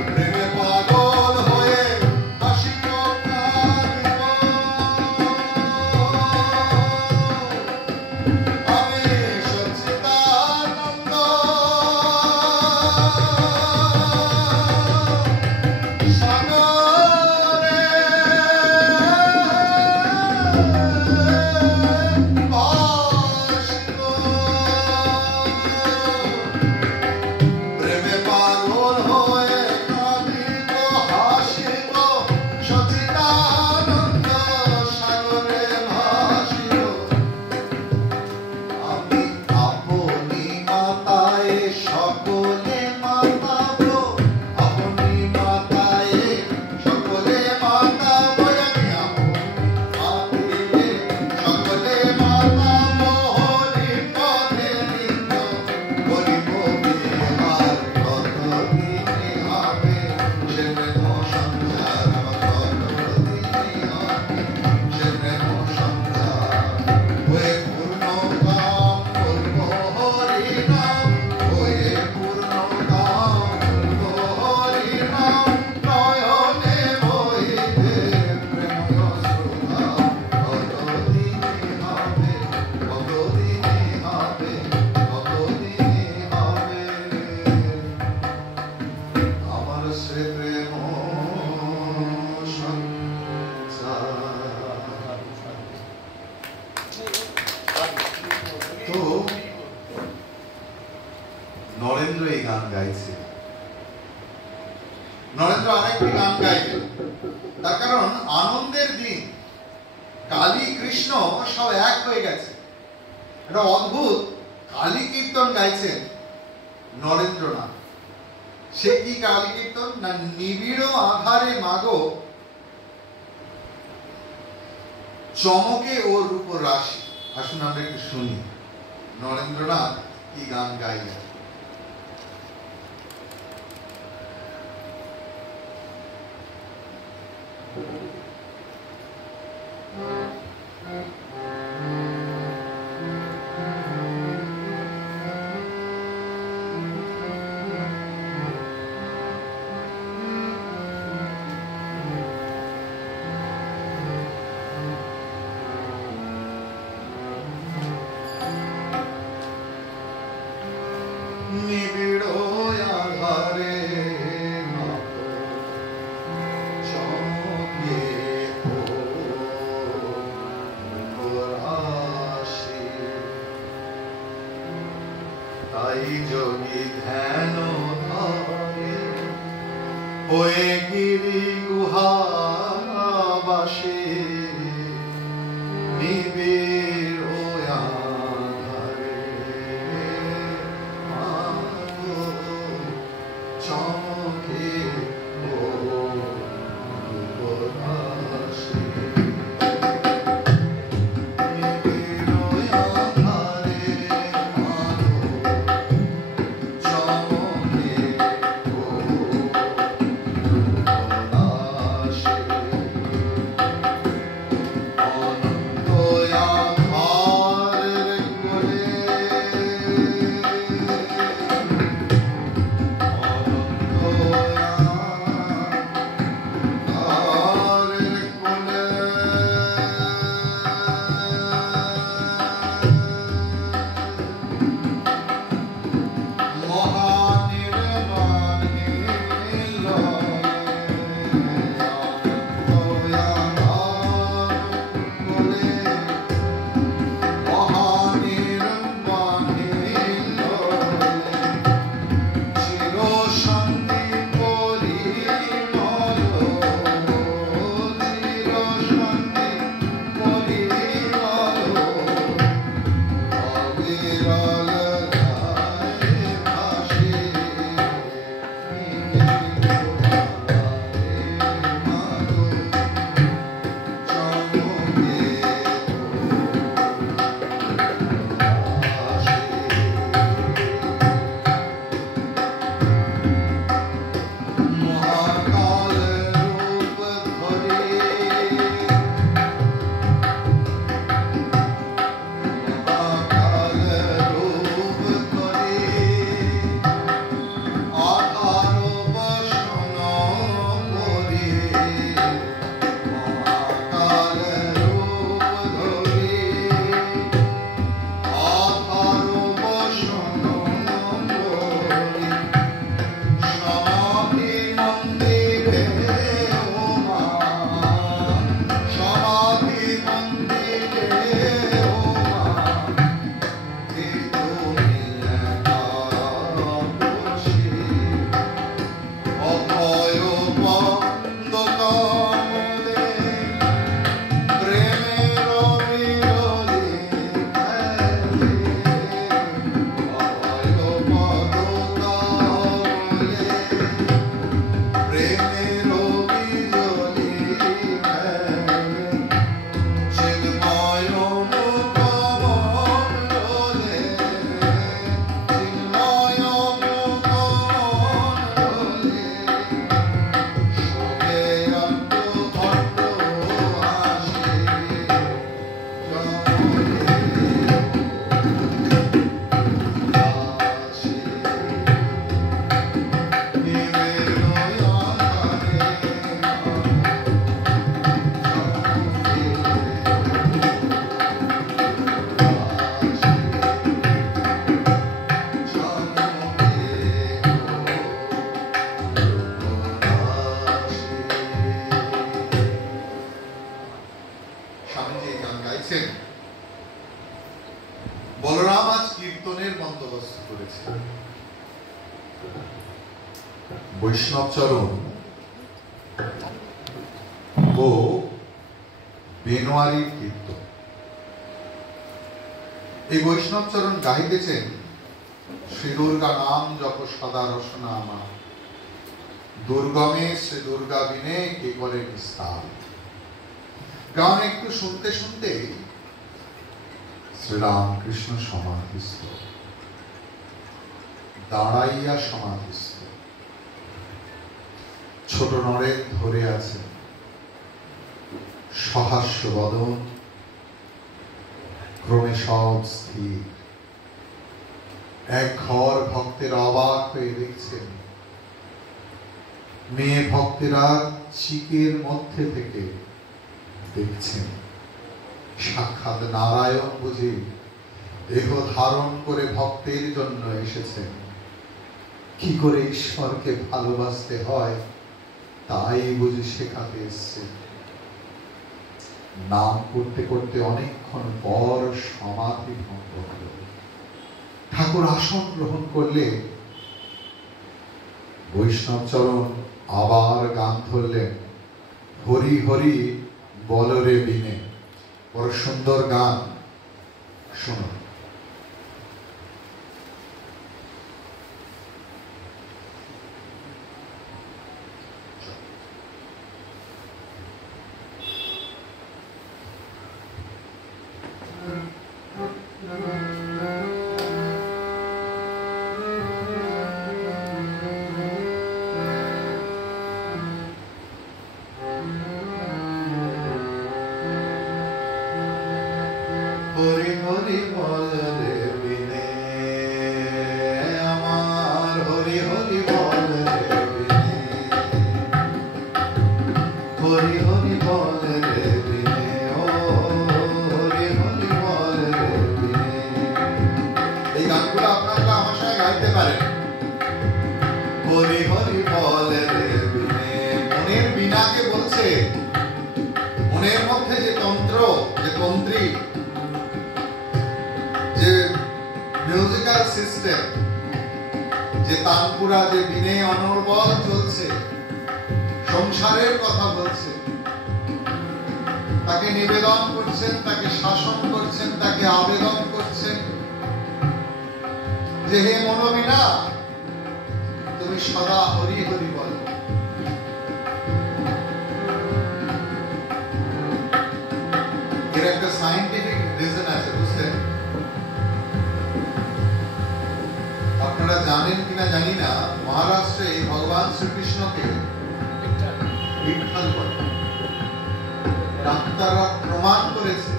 প্রেমে পাগল হয়ে হাসি কাঁদিব আমি সচ্চিদানন্দ সাগরে ভাসিব প্রেমে পাগল হয়ে কাঁদিব হাসিব সচ্চিদানন্দ সাগরে ভাসিব আমি আপনি মাতায় সকলে মাতাবো আপনি মাতায় সকলে মাতাবো আমি আপনি সকলে মাতাবো হরি পদে নিত্য বলিব বিহার কতদিনে হবে সে প্রেম সংসার কতদিনে হবে সে প্রেম সংসার হয়ে পূর্ণ কাম বলব হরি নাম হয়ে পূর্ণ কাম বলব হরি নাম নয়নে বহিবে প্রেম শ্রদ্ধা কতদিনে হবে কতদিনে হবে কতদিনে হবে আমার সে প্রেম সংসার তো নরেন্দ্র এই গান গাইছে নরেন্দ্র আরেকটি গান গাইছে তার কারণ আনন্দের দিন কালী কৃষ্ণ সব এক হয়ে গেছে একটা অদ্ভুত কালী কীর্তন গাইছেন নরেন্দ্রনাথ সে কি কালী কীর্তন না নিবিড় আধারে মাগো চমকে ওর রূপ রাশি আসুন আমরা একটু শুনি নরেন্দ্রনাথ কি গান গাইলেন নিবিড় আধারে মাগো চমকে ওর রাশি তাই যোগী ধ্যান ধরে হয়ে গিরি গুহাবাসে নিবিড় আধারে মাগো চমকে ওর রাশি নিবিড় আধারে মাগো চমকে ওর রাশি স্বামীজি এই গান গাইছেন। বলরাম আজ কীর্তনের বন্দোবস্ত করেছে। বৈষ্ণব চরণ ও বেনোয়ারির কীর্তন। এই বৈষ্ণব চরণ গাইতেছেন শ্রী দুর্গা নাম জপ সদা রসনা আমার, দুর্গমে শ্রী দুর্গা বিনে কে করে নিস্তার। গান একটু শুনতে শুনতে শ্রীরামকৃষ্ণ সমাধিস্থ, দাঁড়াইয়া সমাধিস্থ। ছোট নরেন ধরে আছে, সহাস্য বদন, ক্রমে সব স্থির। এক ঘর ভক্তের অবাক হয়ে দেখছেন, মেয়ে ভক্তেরা চিকের মধ্যে থেকে দেখছেন সাক্ষাৎ নারায়ণ বুঝি দেহ ধারণ করে ভক্তের জন্য এসেছেন। কি করে ঈশ্বরকে ভালোবাসতে হয় তাই বুঝি শেখাতে এসছে। নাম করতে করতে অনেকক্ষণ পর সমাধি ভঙ্গ হল। ঠাকুর আসন গ্রহণ করলে বৈষ্ণব চরণ আবার গান ধরলেন, হরি হরি বলরে বিনে। বড় সুন্দর গান, শুনুন। হরি হরি বলরে বিনে আমার, হরি হরি বলরে বিনে, হরি হরি বলরে বিনে, ও হরি হরি বলরে বিনে। এই গানগুলো আপনারা আমার সঙ্গে গাইতে পারেন। হরি হরি বলরে বিনে, মনের বিনাকে বলছে। মনের মধ্যে যে তন্ত্র, যে তন্ত্রী, যে মিউজিক্যাল সিস্টেম, যে তানপুরা, যে বিনে অনর্বল চলছে, সংসারের কথা বলছে, তাকে নিবেদন করছেন, তাকে শাসন করছেন, তাকে আবেদন করছেন যে হে মনোবিনা, তুমি সদা হরি হরি বলো। এর একটা সায়েন্টিফিক রিজন আছে, বুঝলেন? আপনারা জানেন কিনা জানি না, মহারাষ্ট্রে ভগবান শ্রীকৃষ্ণকে বিঠ্ঠল বলে। ডাক্তাররা প্রমাণ করেছে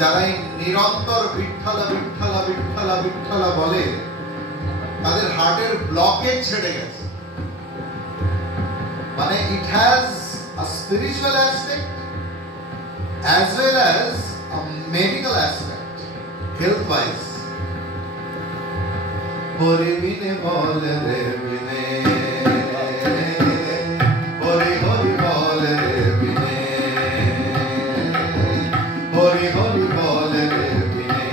যারা এই নিরন্তর বিঠ্ঠলা বিঠ্ঠলা বিঠ্ঠলা বিঠ্ঠলা বলে তাদের হার্টের ব্লকেজ ছেড়ে গেছে। মানে it has a spiritual aspect as well as a medical aspect, health wise. Hori bine bole re bine, hori hori bole re bine, hori hori bole re bine,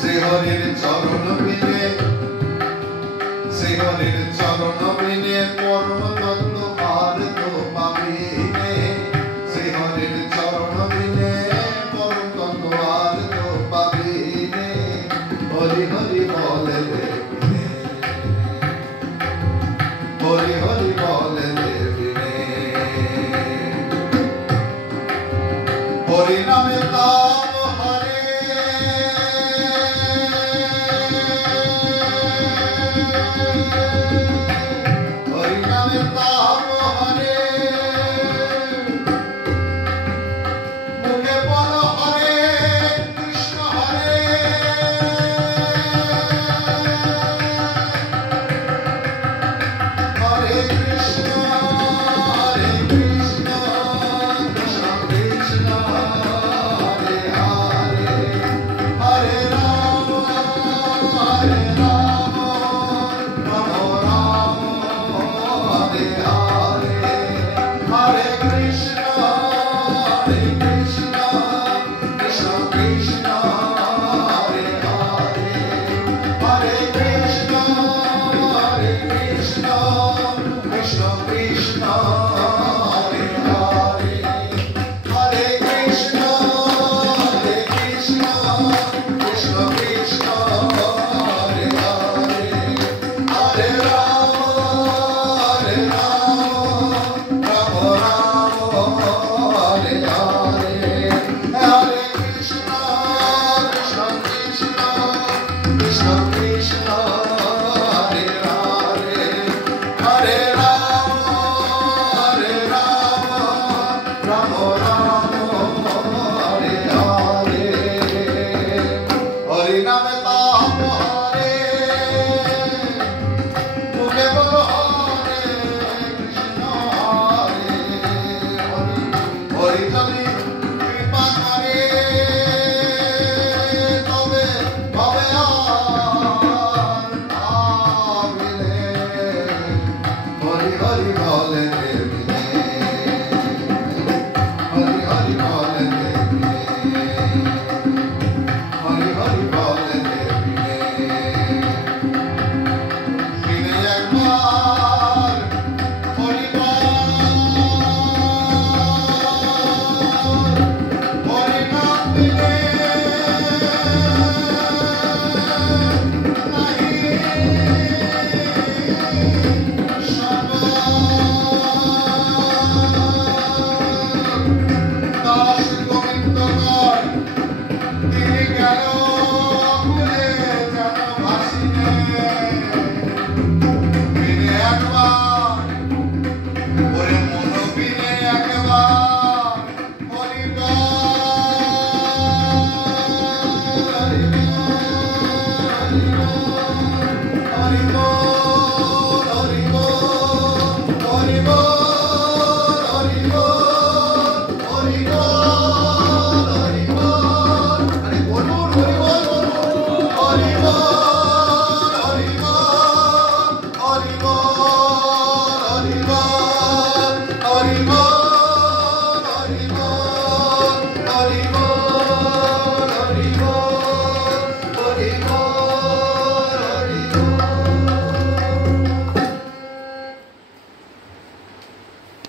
Sri Horir charan bine, Sri Horir charan bine, Parma tattva par to pabine, Sri Horir charan bine, Parma tattva par to pabine, Hori Hori bole re bine, Hori Hori bole re bine, Hori name taap hare, Hori name taap hare, mukhe bolo Hare Krishna Hare Hare Krishna Hare Krishna Krishna Krishna Hare Hare Hare Rama Hare Rama Rama Rama Hare Hare Hare Krishna Hare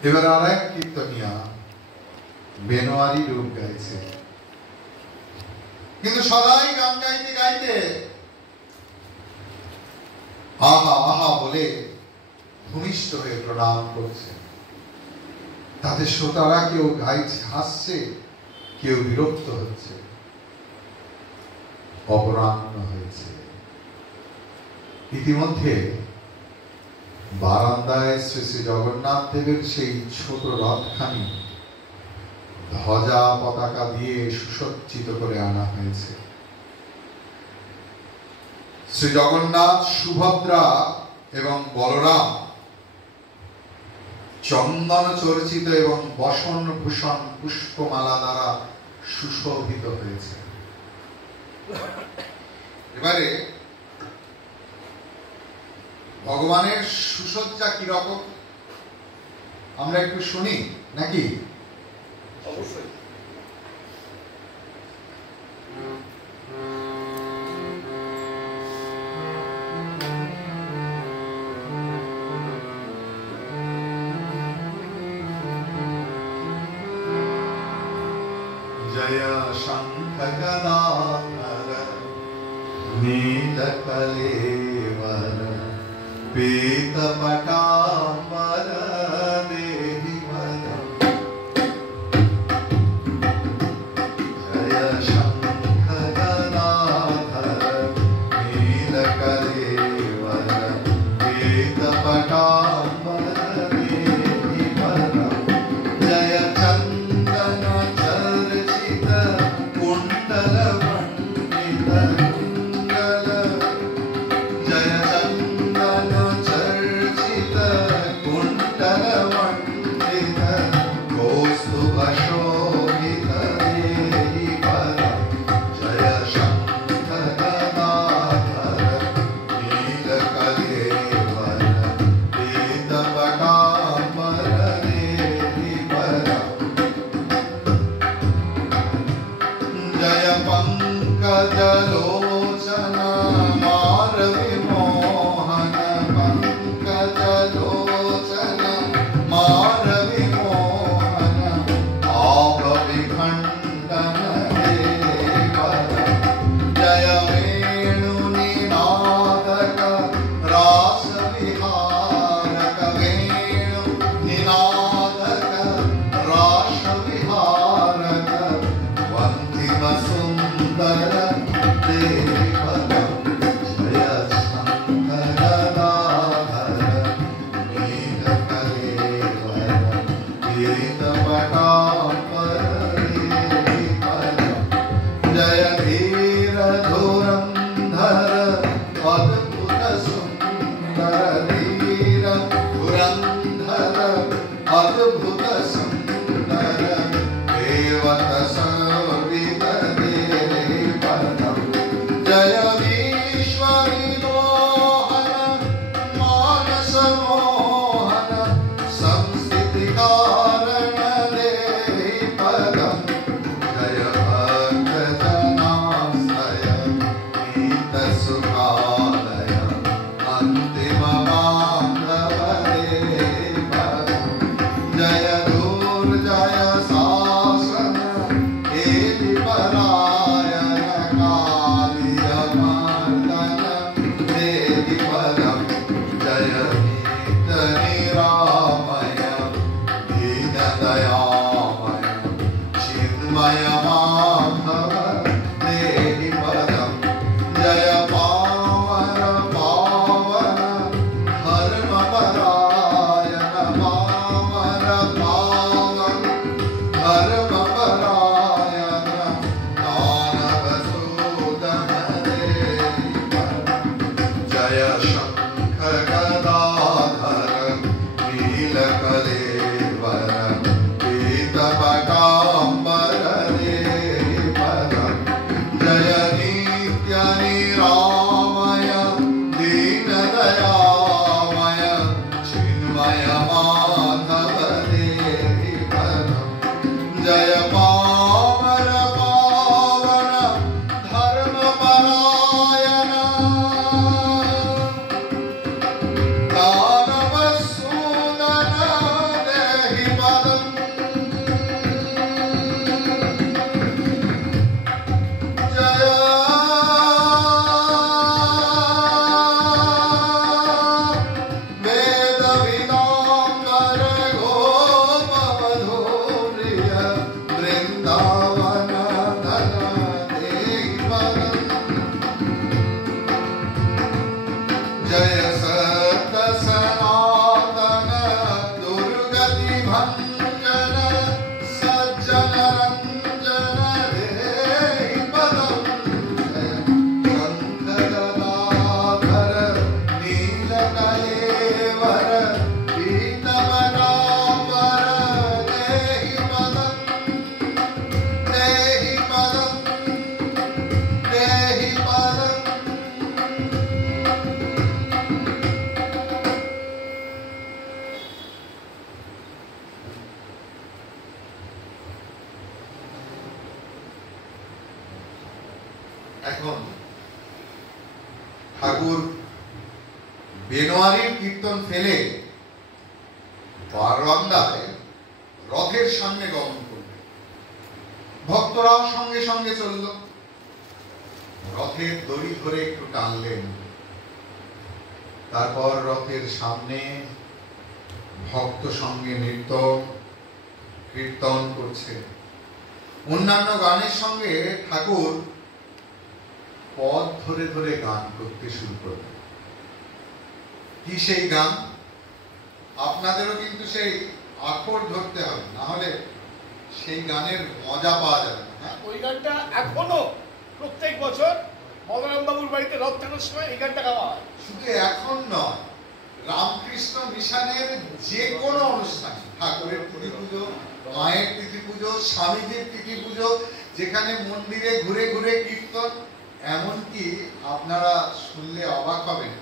এবার আর এক কীর্তনিয়া বেনোয়ারি রূপ গাইছে, কিন্তু সদাই গান গাইতে গাইতে আহা আহা বলে ভূমিষ্ঠ হয়ে প্রণাম করছে। তাতে শ্রোতারা কেউ গাইছে হাসছে, কেউ বিরক্ত হচ্ছে। অপরাহ্ন হয়েছে। ইতিমধ্যে বারান্দায় শ্রী শ্রী জগন্নাথ দেবের সেই ছোট রথখানি ধ্বজা পতাকা দিয়ে সুসজ্জিত করে আনা হয়েছে। শ্রী জগন্নাথ, সুভদ্রা এবং বলরাম চন্দন চর্চিত এবং বসন ভূষণ পুষ্পমালা দ্বারা সুশোভিত হয়েছে। এবারে ভগবানের সুসজ্জা কিরকম আমরা একটু শুনি নাকি? অবশ্যই। জয় শঙ্খ গদাধর নীলকলেবর পীত পটাম্বর দেহি বরম। জয় শঙ্খ গদাধর নীলকলেবর পীত পটাম্বর দেহি বরম। জয় চন্দন চর্চিত কুণ্ডল মণ্ডিত কুণ্ডল। জয় চন্দন চর্চিত जय पावन पावन धर्म परायण दानव सूदन देहि पदम् जय वेद विदाम्बर गोपवधूर्य वृंदावन धन देहि पदम् जय सत सनातन दुर्गति भंजन सज्जन रंजन देहि पदम् जय शंख गदाधर नीलकलेवर पीतवनाम्बर देहि पदम् देहि पदम् देहि पदम्। এখন ঠাকুর বেনোয়ারির কীর্তন ফেলে বারান্দায় রথের সামনে গমন করবে। ভক্তরাও সঙ্গে সঙ্গে চলল। রথের দড়ি ধরে একটু টানলেন, তারপর রথের সামনে ভক্ত সঙ্গে নৃত্য কীর্তন করছে। অন্যান্য গানের সঙ্গে ঠাকুর পদ ধরে ধরে গান করতে শুরু করলেন। কি সেই গান? আপনাদেরও কিন্তু সেই আখর ধরতে হবে, না হলে সেই গানের মজা পাওয়া যাবে না। হ্যাঁ? ওই গানটা এখনো প্রত্যেক বছর বলরাম বাবুর বাড়িতে রথ টানার সময় এই গানটা গাওয়া হয়। শুধু এখন নয়, রামকৃষ্ণ মিশনের যে কোনো অনুষ্ঠানে, ঠাকুরের তিথি পুজো, মায়ের তিথি পুজো, স্বামীজির তিথি পুজো, যেখানে মন্দিরে ঘুরে ঘুরে কীর্তন, এমনকি আপনারা শুনলে অবাক হবেন,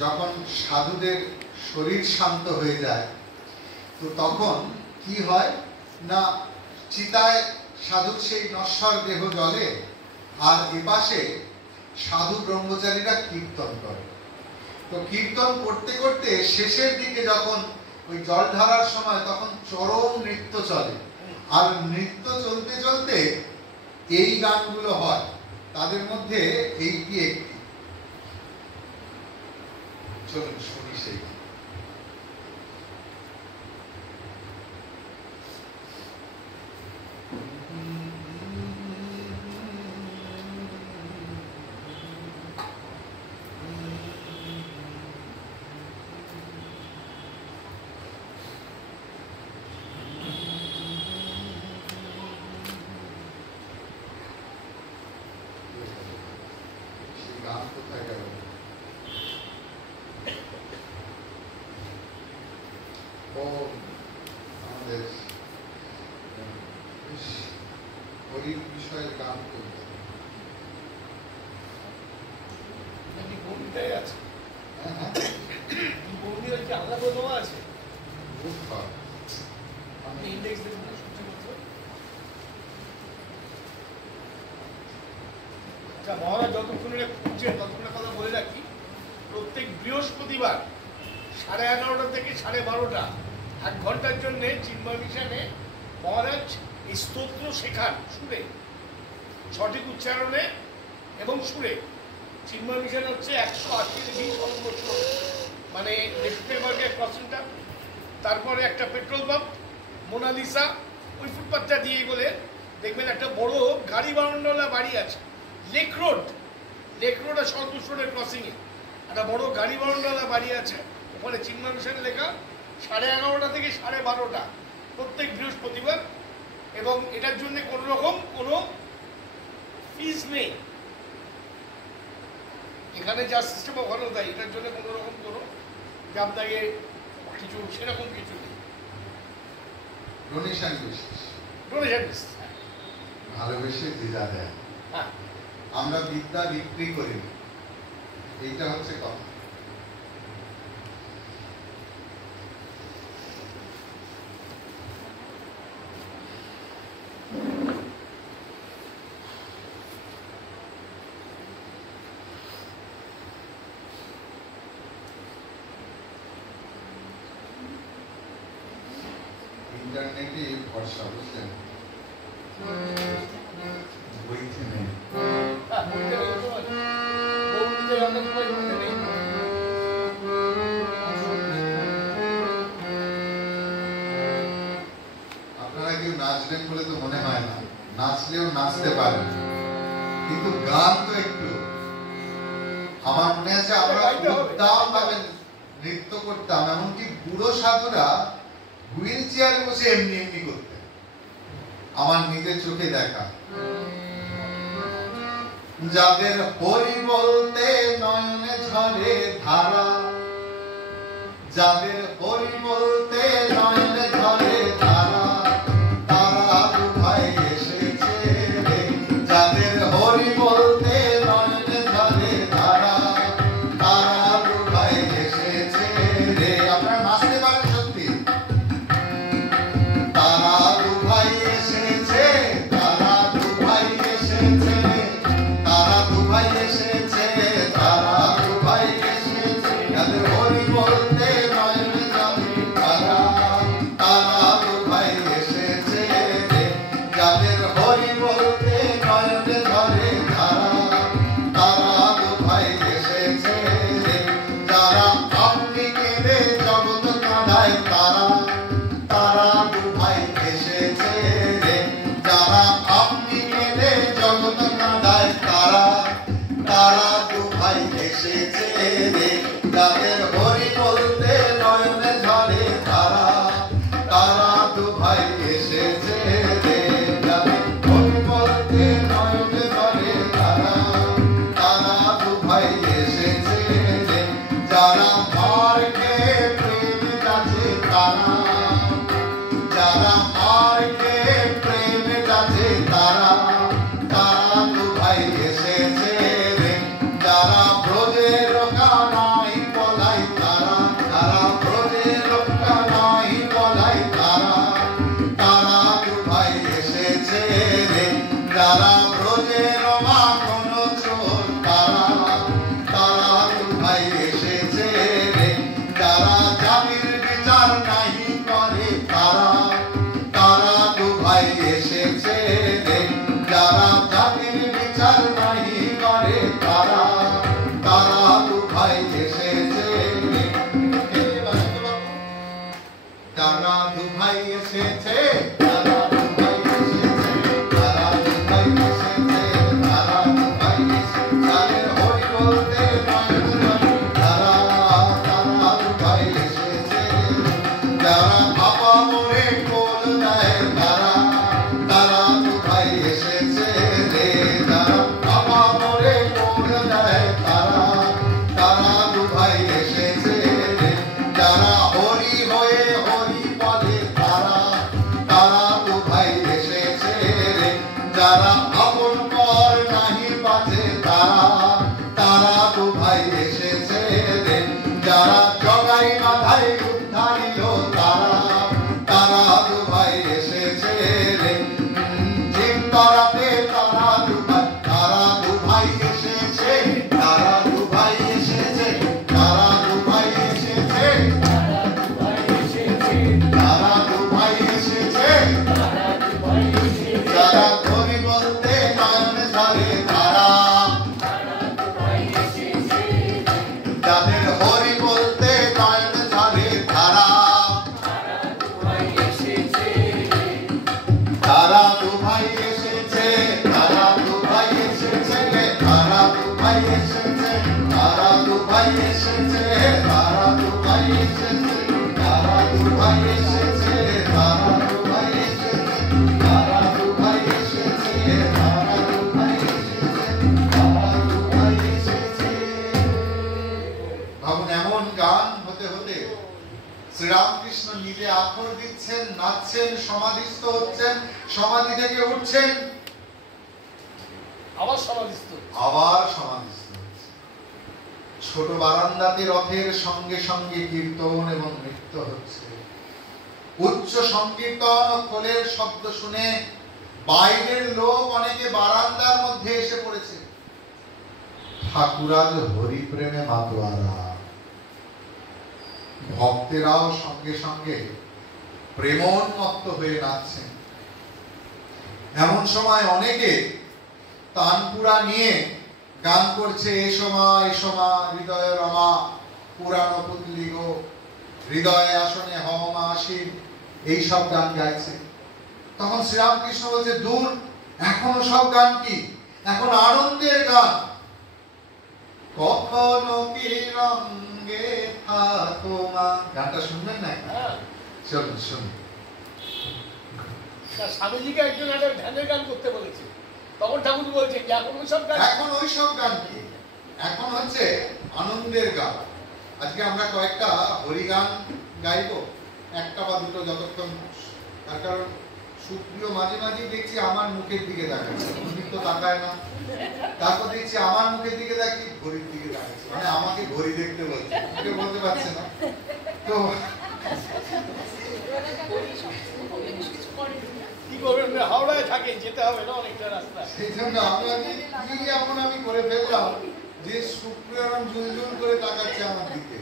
যখন সাধুদের শরীর শান্ত হয়ে যায় তো তখন কি হয় না, চিতায় সাধুর সেই নশ্বর দেহ জ্বলে, আর এপাশে সাধু ব্রহ্মচারীরা কীর্তন করে। তো কীর্তন করতে করতে শেষের দিকে যখন ওই জল ঢালার সময় তখন চরম নৃত্য চলে, আর নৃত্য চলতে চলতে এই গানগুলো হয়। তাদের মধ্যে এইটি একটি। চলুন শুনি সেই গান। গান কোথায় গেল? ও আমাদের হরির বিষয়ে গান করতে বন্দিটাই আছে, বন্দির কি আলাদা প্রথমা আছে? খুব ভালো। আপনি ইন্ডেক্স দেখুন না সূচিপত্র। আচ্ছা, মহারাজ যতক্ষণ খুঁজছেন ততক্ষণের কথা বলে রাখি, প্রত্যেক বৃহস্পতিবার 11:30 থেকে 12:30 1 ঘন্টার জন্য চিন্ময় মিশনে মহারাজ এই স্তোত্র শেখান সুরে, সঠিক উচ্চারণে এবং সুরে। চিন্ময় মিশন হচ্ছে 180 সর্বোচ্চ, মানে লেফটেবার্গের ক্রসিংটা, তারপরে একটা পেট্রোল পাম্প, মোনালিসা, ওই ফুটপাথটা দিয়ে গেলে দেখবেন একটা বড় গাড়ি বারান্দাওয়ালা বাড়ি আছে। লেক রোড আর সন্তোষ রোডের ক্রসিংয়ে একটা বড় গাড়ি বারান্দাওয়ালা বাড়ি আছে। ওখানে চিন্ময় মিশনের লেখা 11:30 থেকে 12:30 প্রত্যেক বৃহস্পতিবার, এবং এটার জন্য কোনো রকম কোনো ফিজ নেই। এখানে যা সিস্টেম ওখানে দেয়, এটার জন্য কোনো রকম কোনো যে আপনাকে কিছু সেরকম কিছু নেই। ডোনেশন বিশেষ, ডোনেশন ভালোবেসে যে যা দেয়। হ্যাঁ, আমরা বিদ্যা বিক্রি করি না, এইটা হচ্ছে কথা। অল্টারনেটিভ ভরসা, বুঝলেন? বইতে নেই। আপনারা কেউ নাচবেন বলে তো মনে হয় না, নাচলেও নাচতে পারেন, কিন্তু গান তো একটু। আমার মনে আছে আমরা উদ্দাম ভাবে নৃত্য করতাম, এমনকি বুড়ো সাধুরা হুইল চেয়ারে বসে এমনি এমনি করতেন, আমার নিজের চোখে দেখা। যাদের হরি বলতে নয়নে ঝরে ধারা, যাদের হরি বলতে নয়নে ঝরে ধারা, তারা দুভাই এসেছে রে। যাদের হরি বলতে নয়নে ঝরে ধারা, তারা দুভাই এসেছে রে। আপনারা নাচতে পারেন সত্যি? তারা দুভাই এসেছে, তারা দুভাই এসেছে, তারা দুভাই এসেছে, তারা দুভাই এসেছে। যাদের হরি বলতে নয়নে ঝরে ধারা, তারা দুভাই এসেছে রে। যাদের হরি বলতে নয়নে ঝরে ধারা, তারা দুভাই এসেছে রে। যারা আপনি কেঁদে জগৎ কাঁদায় তারা, তারা দুভাই এসেছে রে। যারা আপনি কেঁদে জগৎ কাঁদায় তারা, তারা দুভাই এসেছে রে। যাদের হরি বলতে নয়নে ঝরে ধারা, তারা দুভাই এসেছে রে। যাদের হরি বলতে নয়নে ঝরে ধারা, তারা দুভাই এসেছে রে। যারা মার খেয়ে প্রেম যাচ্ছে তারা, যারা মার খেয়ে প্রেম যাচ্ছে তারা, তারা দুভাই এসেছে রে। যারা ব্রজের কানাই বলাই তারা, যারা ব্রজের কানাই বলাই তারা, তারা দুভাই এসেছে রে। যারা ব্রজের মাখন চোর তারা, তারা দুভাই এসেছে রে। যারা জাতির বিচার নাহি করে তারা, তারা দুভাই এসেছে রে। যারা জাতির বিচার নাহি করে তারা, তারা দুভাই এসেছে রে। তারা দুভাই এসেছে, তারা দুভাই এসেছে, তারা দুভাই এসেছে, তারা দুভাই এসেছে। যাদের হরি বলতে নয়নে ঝরে ধারা, তারা দুভাই এসেছে। যারা বাবা মোরে কোল দেয় তারা, তারা দুভাই এসেছে রে। যারা বাবা মোরে কোল দেয় তারা, তারা দুভাই এসেছে রে। যারা হরি হয়ে হরি বলে তারা, তারা দুভাই এসেছে রে। যারা আপন পর নাহি বাজে তারা, তারা দুভাই এসেছে রে। যারা জগাই বাধাই উদ্ধারিল তারা, তারা দুভাই এসেছে রে। চিন্তারাতে তারা দুভাই, তারা দুভাই এসেছে, তারা দুভাই এসেছে, তারা দুভাই এসেছে, তারা দুভাই এসেছে। যারা হরি বলতে নয়নে ঝরে ধারা, যাদের হরি বলতে নয়নে ঝরে ধারা, তারা দুভাই এসেছে, তারা দুভাই এসেছে, তারা দুভাই এসেছে, তারা দুভাই এসেছে, তারা দুভাই এসেছে, তারা দুভাই এসেছে, তারা দুভাই এসেছে, তারা দুভাই এসেছে, তারা দুভাই এসেছে, তারা দুভাই এসেছে। ভাবুন, এমন গান হতে হতে শ্রীরামকৃষ্ণ নিজে আখর দিচ্ছেন, নাচছেন, সমাধিস্থ হচ্ছেন, সমাধি থেকে উঠছেন, আবার সমাধিস্থ, আবার সমাধিস্থ হচ্ছেন। ছোট বারান্দাতে রথের সঙ্গে সঙ্গে কীর্তন এবং নৃত্য হচ্ছে। উচ্চ সংকীর্তন ও খোলের শব্দ শুনে বাইরের লোক অনেকে বারান্দার মধ্যে এসে পড়েছে। ঠাকুরাজ হরি প্রেমে মাতোয়ারা। ভক্তেরাও সঙ্গে সঙ্গে প্রেমোন্মত্ত হয়ে নাচছেন। এমন সময় অনেকে তানপুরা নিয়ে গান করছে, এসো মা হৃদয় রমা, পুরানো পুতলি গো, হৃদয়ে আসনে হমা আসীন, এইসব গান গাইছে। তখন শ্রীরামকৃষ্ণ বলছে, দূর, এখনো সব গান কি, এখন আনন্দের গান। কখনো কি রঙে থাকো মা, গানটা শুনবেন না? চলুন শুনুন। স্বামীজিকে একজন একটা ধ্যানের গান করতে বলেছে, তখন ঠাকুর বলছে কি এখন ওইসব গান, এখন ওইসব গান কি, এখন হচ্ছে আনন্দের গান। আজকে আমরা কয়েকটা হরিগান গাইবো, একটা বা দুটো যতক্ষণ, তার কারণ সুপ্রিয় মাঝে মাঝে দেখছি আমার মুখের দিকে দেখাচ্ছে, উনি তো তাকায় না। তারপর দেখছি আমার মুখের দিকে দেখি, ঘড়ির দিকে দেখাচ্ছে, মানে আমাকে ঘড়ি দেখতে বলছে, মুখে বলতে পারছে না। তো কি করবেন, হাওড়ায় থাকে, যেতে হবে না অনেকটা রাস্তা। সেই জন্য আমি এমন আমি করে ফেললাম যে সুপ্রিয় জুল করে তাকাচ্ছে আমার দিকে।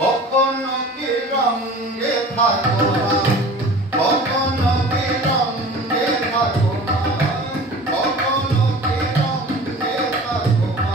কখনো কি রঙে থাকো না, কখনো কি রঙে থাকো না, কখনো কি রঙে থাকো না,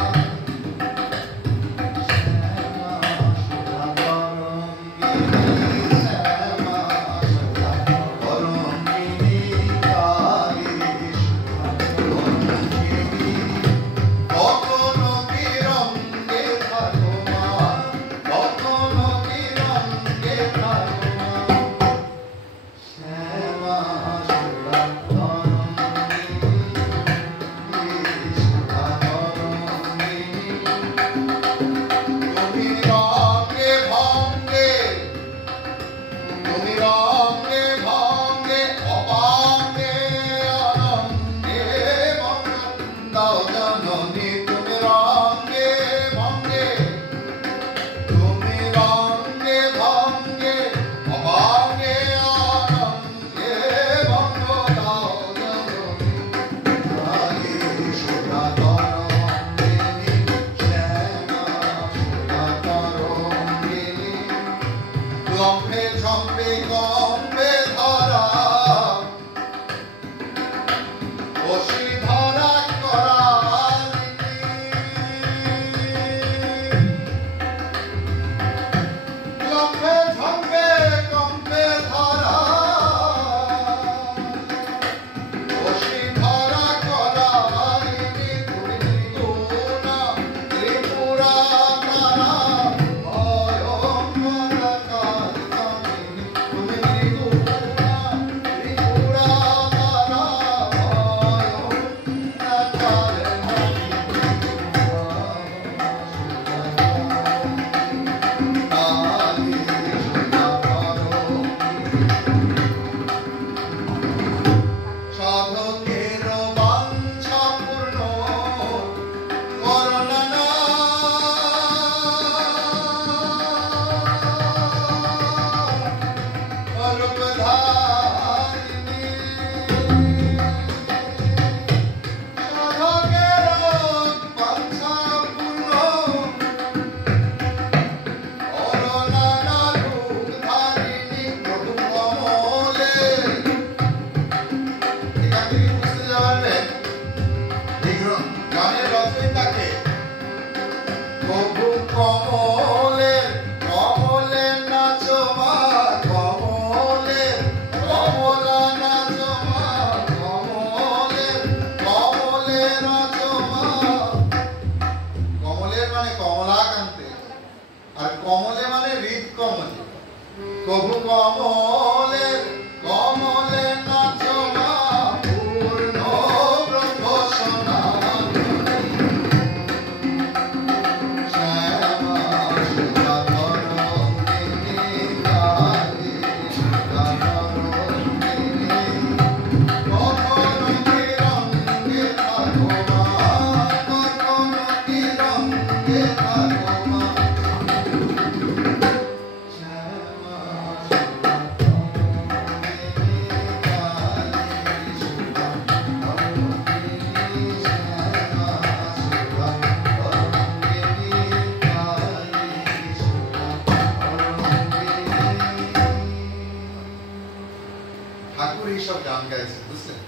গাইছেন, বুঝলেন?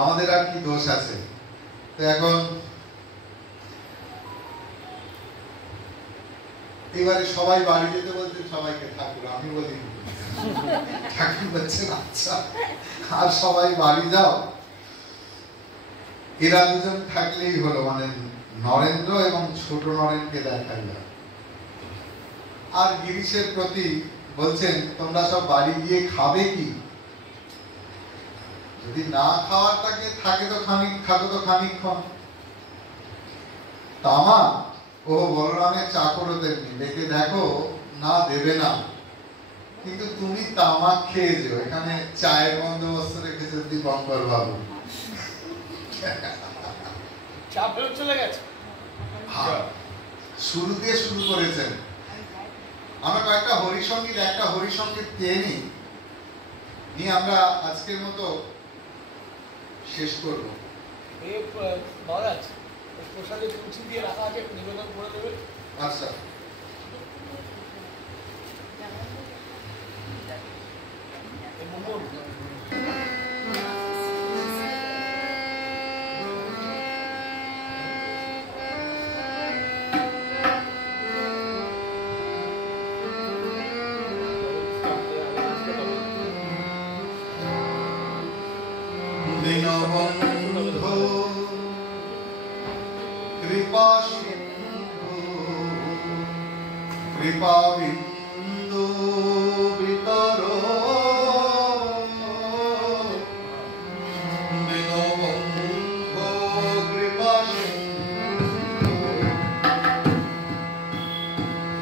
আমাদের আর কি দোষ আছে? তো এখন এবারে সবাই বাড়ি যেতে বলছেন সবাইকে ঠাকুর, আমি বলি ঠাকুর বলছেন আচ্ছা আর সবাই বাড়ি যাও। এরা দুজন থাকলেই হলো, মানে নরেন্দ্র এবং ছোট নরেনকে দেখা যায়। আর গিরিশের প্রতি বলছেন তোমরা সব বাড়ি গিয়ে খাবে কি? যদি না খাওয়ার থাকে তো থাকো তো খানিকক্ষণ। তামা ও বলরামের চাকরও তেমনি, দেখে দেখো না দেবে না, কিন্তু তুমি তামাক খেয়ে যেও, এখানে চায়ের বন্দোবস্ত রেখেছে দীপঙ্কর বাবু। চা ফেরত চলে গেছে। শুরু দিয়ে শুরু করেছেন। আমরা কয়েকটা হরিসঙ্গীত পেয়ে নিয়ে আমরা আজকের মতো শেষ করব। মহারাজ প্রসাদে কুচি দিয়ে রাখা আছে, নিবেদন করে দেবে। আচ্ছা, দীনবন্ধু কৃপা সিন্ধু কৃপা বিন্দু বিতর দীনবন্ধু কৃপা সিন্ধু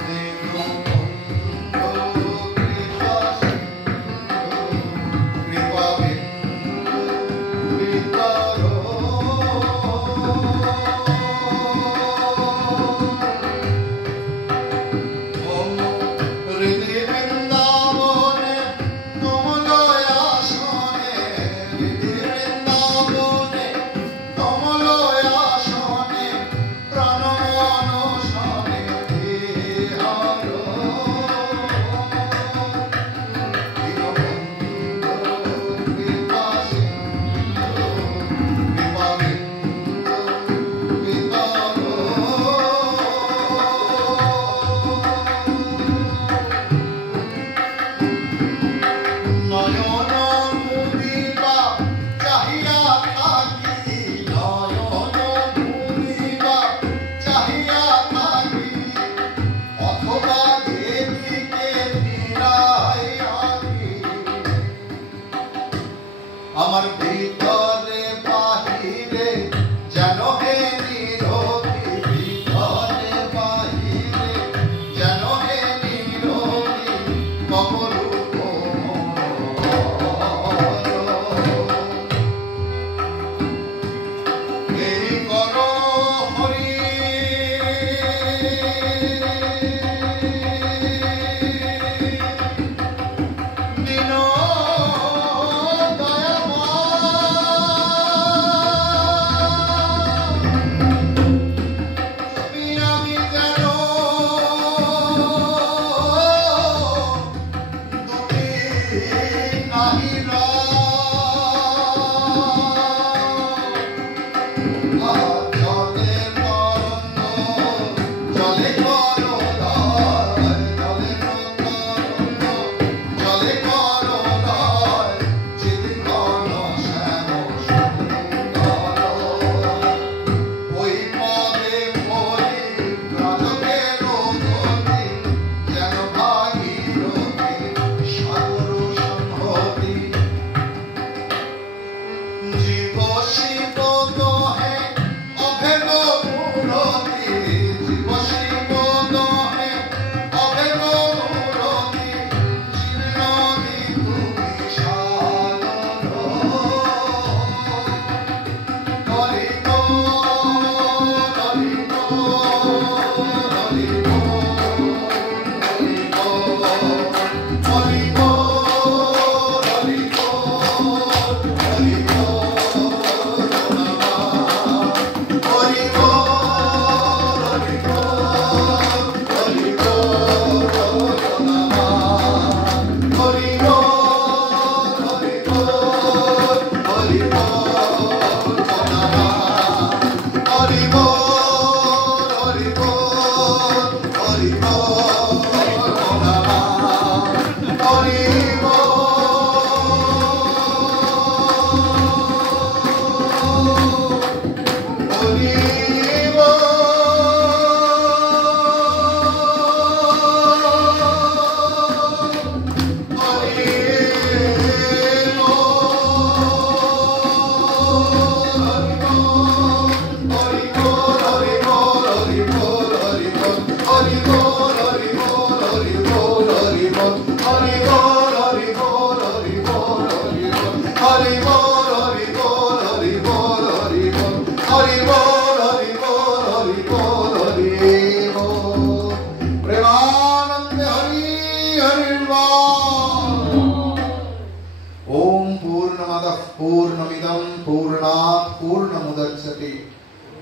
দীনবন্ধু কৃপা সিন্ধু কৃপা বিন্দু বিতর ওম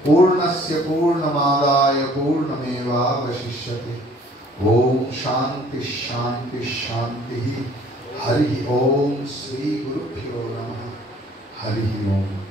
पूर्णस्य पूर्णमादाय पूर्णमेवावशिष्यते। ओम शांति शांति शांति। हरि ओम। श्री गुरुभ्यो नमः। हरि ओम।